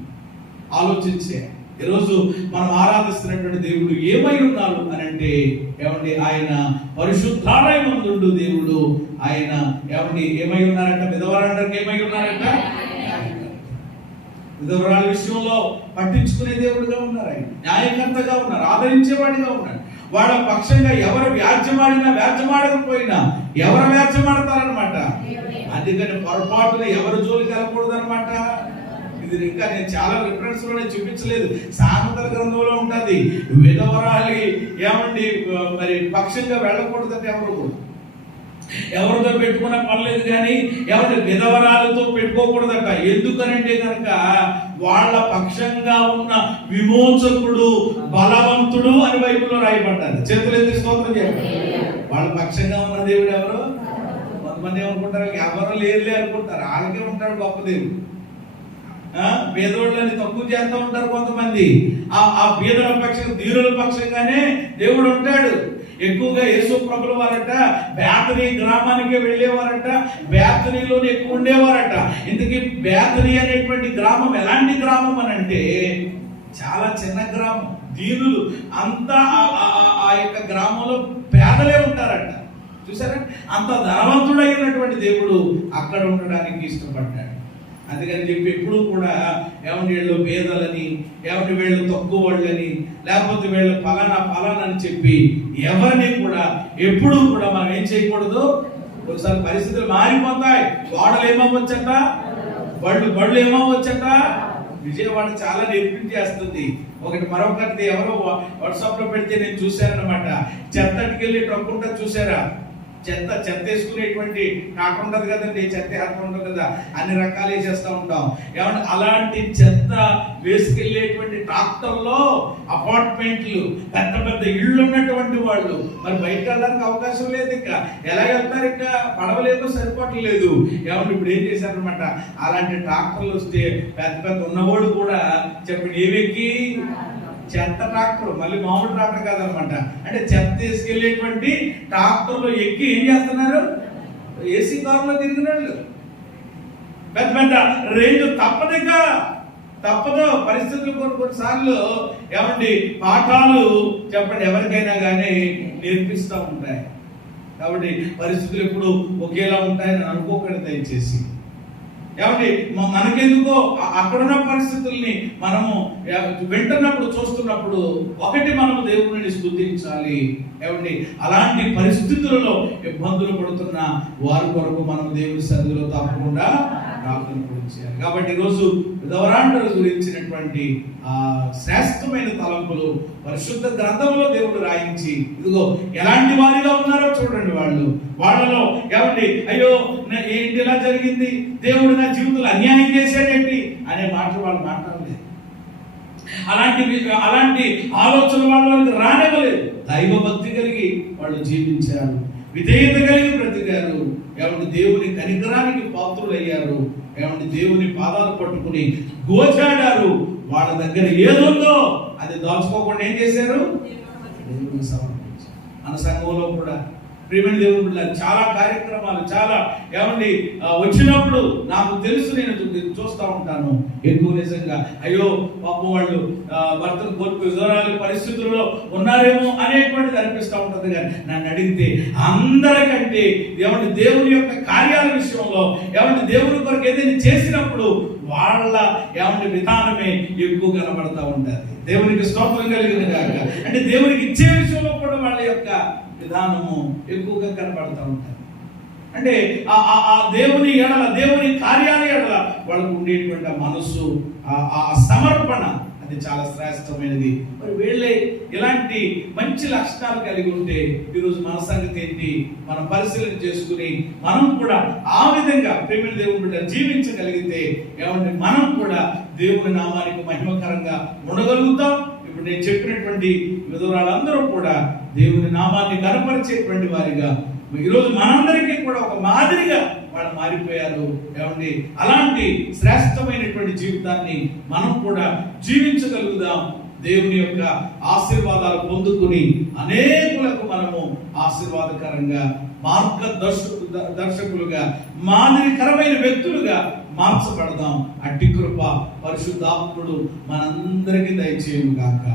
ఆలోచించే ఈరోజు మనం ఆరాధిస్తున్నటువంటి దేవుడు ఏమై ఉన్నారు అని అంటే, ఏమండి ఆయన పరిశుద్ధాలయమందుండు దేవుడు. ఆయన ఏమండి ఏమై ఉన్నారంట? విధవరాండ్రకి ఏమై ఉన్నారంట? విధవరాల విషయంలో పట్టించుకునే దేవుడుగా ఉన్నారు. ఆయన న్యాయకర్తగా ఉన్నారు, ఆదరించేవాడిగా ఉన్నాడు. వాళ్ళ పక్షంగా ఎవరు వ్యాజ్యమాడినా వ్యాజ్యమాడకపోయినా ఎవరు వ్యాజ్యమాడతారనమాట. అందుకని పొరపాటున ఎవరు జోలికి వెళ్ళకూడదు అనమాట. ఇది ఇంకా నేను చాలా రిఫరెన్స్ లోనే చూపించలేదు, సామెతల గ్రంథంలో ఉంటుంది. విధవరాలి ఏమండి మరి పక్షంగా వెళ్ళకూడదంటే ఎవరితో పెట్టుకున్నా పర్లేదు, కానీ ఎవరి విధవరాలతో పెట్టుకోకూడదట. ఎందుకనంటే కనుక వాళ్ళ పక్షంగా ఉన్న విమోచకుడు బలవంతుడు అని బైబిల్లో రాయబడ్డారు. చేతులు ఎత్తి స్తోత్రం చేయండి. వాళ్ళ పక్షంగా ఉన్న దేవుడు ఎవరు? కొంతమంది ఏమనుకుంటారు, ఎవరు లేరులే అనుకుంటారు. వాళ్ళకే ఉంటాడు గొప్ప దేవుడు. పేదోళ్ళని తక్కువ చేస్తూ ఉంటారు కొంతమంది. ఆ పేదల పక్షం, దీనుల పక్షంగానే దేవుడు ఉంటాడు. ఎక్కువగా యేసు ప్రభుల వారట బేతనీ గ్రామానికి వెళ్ళేవారట, బేతనీలోనే ఎక్కువ ఉండేవారట. ఇంతకీ బేతనీ అనేటువంటి గ్రామం ఎలాంటి గ్రామం అని అంటే, చాలా చిన్న గ్రామం. దీనులు అంతా ఆ యొక్క గ్రామంలో పేదలే ఉంటారట. చూసారా, అంత ధనవంతుడైనటువంటి దేవుడు అక్కడ ఉండడానికి ఇష్టపడ్డాడు. అందుకని చెప్పి ఎప్పుడు కూడా ఏమంటే వీళ్ళు పేదలని, ఏమంటే వీళ్ళు తక్కువ వాళ్ళని, లేకపోతే వీళ్ళు ఫలానా అని చెప్పి ఎవరిని కూడా ఎప్పుడు కూడా మనం ఏం చేయకూడదు. ఒకసారి పరిస్థితులు మారిపోతాయి. గోడలు ఏమవ్వచ్చట, బళ్ళు ఏమవ్వచ్చట. విజయవాడ చాలా నేర్పించేస్తుంది. మరొకటి ఎవరో వాట్సాప్ లో పెడితే నేను చూశానన్నమాట. చెత్తటికెళ్ళి ట్రక్కుంటా చూసారా? చెత్త వేసుకునేటువంటి ట్రాక్టర్ ఉంటుంది కదండి, చెత్త హక్కు ఉంటుంది కదా, అన్ని రకాలు వేసేస్తూ ఉంటాం. ఏమంటే అలాంటి చెత్త వేసుకెళ్ళేటువంటి ట్రాక్టర్లో అపార్ట్మెంట్లు, పెద్ద పెద్ద ఇళ్ళు ఉన్నటువంటి వాళ్ళు మరి బయటకు వెళ్ళడానికి అవకాశం లేదు. ఇంకా ఎలా వెళ్తారు? ఇంకా పడవలేమో సరిపోవట్లేదు. ఏమంటే ఇప్పుడు ఏం చేశారనమాట, అలాంటి ట్రాక్టర్లు వస్తే పెద్ద ఉన్నవాడు కూడా చెప్పండి ఏమెక్కి, చెత్త ట్రాక్టర్, మళ్ళీ మామూలు ట్రాక్టర్ కాదనమాట, అంటే చెత్త తీసుకెళ్లేటువంటి ట్రాక్టర్లో ఎక్కి ఏం చేస్తున్నారు? ఏసీ కారులో తిరిగిన వాళ్ళు. పెద్ద పెద్ద రేంజ్ తప్పదు పరిస్థితులు కొన్నిసార్లు ఏమండి పాఠాలు చెప్పండి ఎవరికైనా కానీ నేర్పిస్తూ ఉంటాయి. కాబట్టి పరిస్థితులు ఎప్పుడు ఒకేలా ఉంటాయని అనుకోకండి దయచేసి. ఏమండి మనకెందుకో అక్కడున్న పరిస్థితుల్ని మనము వింటున్నప్పుడు, చూస్తున్నప్పుడు ఒకటి మనము దేవుడిని స్తుతించాలి. ఏమండి అలాంటి పరిస్థితులలో ఇబ్బందులు పడుతున్న వారి కొరకు మనం దేవుని సన్నిధిలో తప్పకుండా ప్రార్థన చేయాలి. కాబట్టి ఈరోజు విధవరాండ్రుల గురించినటువంటి శ్రేష్టమైన తలంపులు పరిశుద్ధ గ్రంథంలో దేవుడు రాయించి, ఇదిగో ఎలాంటి వారిగా ఉన్నారో చూడండి. వాళ్ళలో ఏమండి అయ్యో ఏంటి ఇలా జరిగింది, దేవుడు నా జీవితంలో అన్యాయం చేశాడేంటి అనే మాటలు వాళ్ళు మాట్లాడలేదు. అలాంటి ఆలోచన వాళ్ళకి రానివ్వలేదు. దైవ భక్తి కలిగి వాళ్ళు జీవించారు, విధేయత కలిగి బ్రతికారు. ఏమంటే దేవుని కనికరానికి పాత్రులయ్యారు. ఏమంటే దేవుని పాదాలు పట్టుకుని గోచాడారు. వాళ్ళ దగ్గర ఏదుందో అది దాచుకోకుండా ఏం చేశారు? దేవునికి సమర్పించారు. మన సంఘంలో కూడా ప్రియమైన దేవుని బిడ్డలారా చాలా కార్యక్రమాలు చాలా ఏమండి వచ్చినప్పుడు నాకు తెలుసు, నేను చూస్తూ ఉంటాను ఎక్కువ నిజంగా అయ్యో పాపం వాళ్ళు భర్తను కోల్పోయి విధవరాలి పరిస్థితుల్లో ఉన్నారేమో అనేటువంటిది అనిపిస్తూ ఉంటుంది. కానీ నన్ను అడిగితే అందరికంటే ఏమంటే దేవుని యొక్క కార్యాల విషయంలో ఏమంటే దేవుని కొరకు ఏదైనా చేసినప్పుడు వాళ్ళ ఏమంటే విధానమే ఎక్కువ కనబడతా ఉంటుంది. దేవునికి స్తోత్రం కలిగిన కాక అంటే దేవునికి ఇచ్చే విషయంలో కూడా వాళ్ళ యొక్క విధానము ఎక్కువగా కనబడతా ఉంటారు. అంటే ఆ దేవుని ఎడల, దేవుని కార్యాల ఎడల వాళ్ళకు ఉండేటువంటి మనస్సు, ఆ సమర్పణ అది చాలా శ్రేష్టమైనది. మరి వీళ్ళే ఇలాంటి మంచి లక్షణాలు కలిగి ఉంటే ఈరోజు మన సంగతి ఏంటి మనం పరిశీలన చేసుకుని మనం కూడా ఆ విధంగా ప్రేమ దేవుని బిడ్డ జీవించగలిగితే ఏమంటే మనం కూడా దేవుని నామానికి మహిమకరంగా ఉండగలుగుతాం. ఇప్పుడు నేను చెప్పినటువంటి విధవరాలందరూ కూడా దేవుని నామాన్ని కనపరిచేటువంటి వారిగా ఈరోజు మనందరికీ కూడా ఒక మాదిరిగా వాళ్ళు మారిపోయారు. ఏమండి అలాంటి శ్రేష్టమైనటువంటి జీవితాన్ని మనం కూడా జీవించగలుగుదాం. దేవుని యొక్క ఆశీర్వాదాలు పొందుకుని అనేకులకు మనము ఆశీర్వాదకరంగా మార్గదర్శకులుగా మాదిరికరమైన వ్యక్తులుగా మార్చబడదాం. అట్టి కృప పరిశుద్ధాత్ముడు మనందరికీ దయచేయును గాక.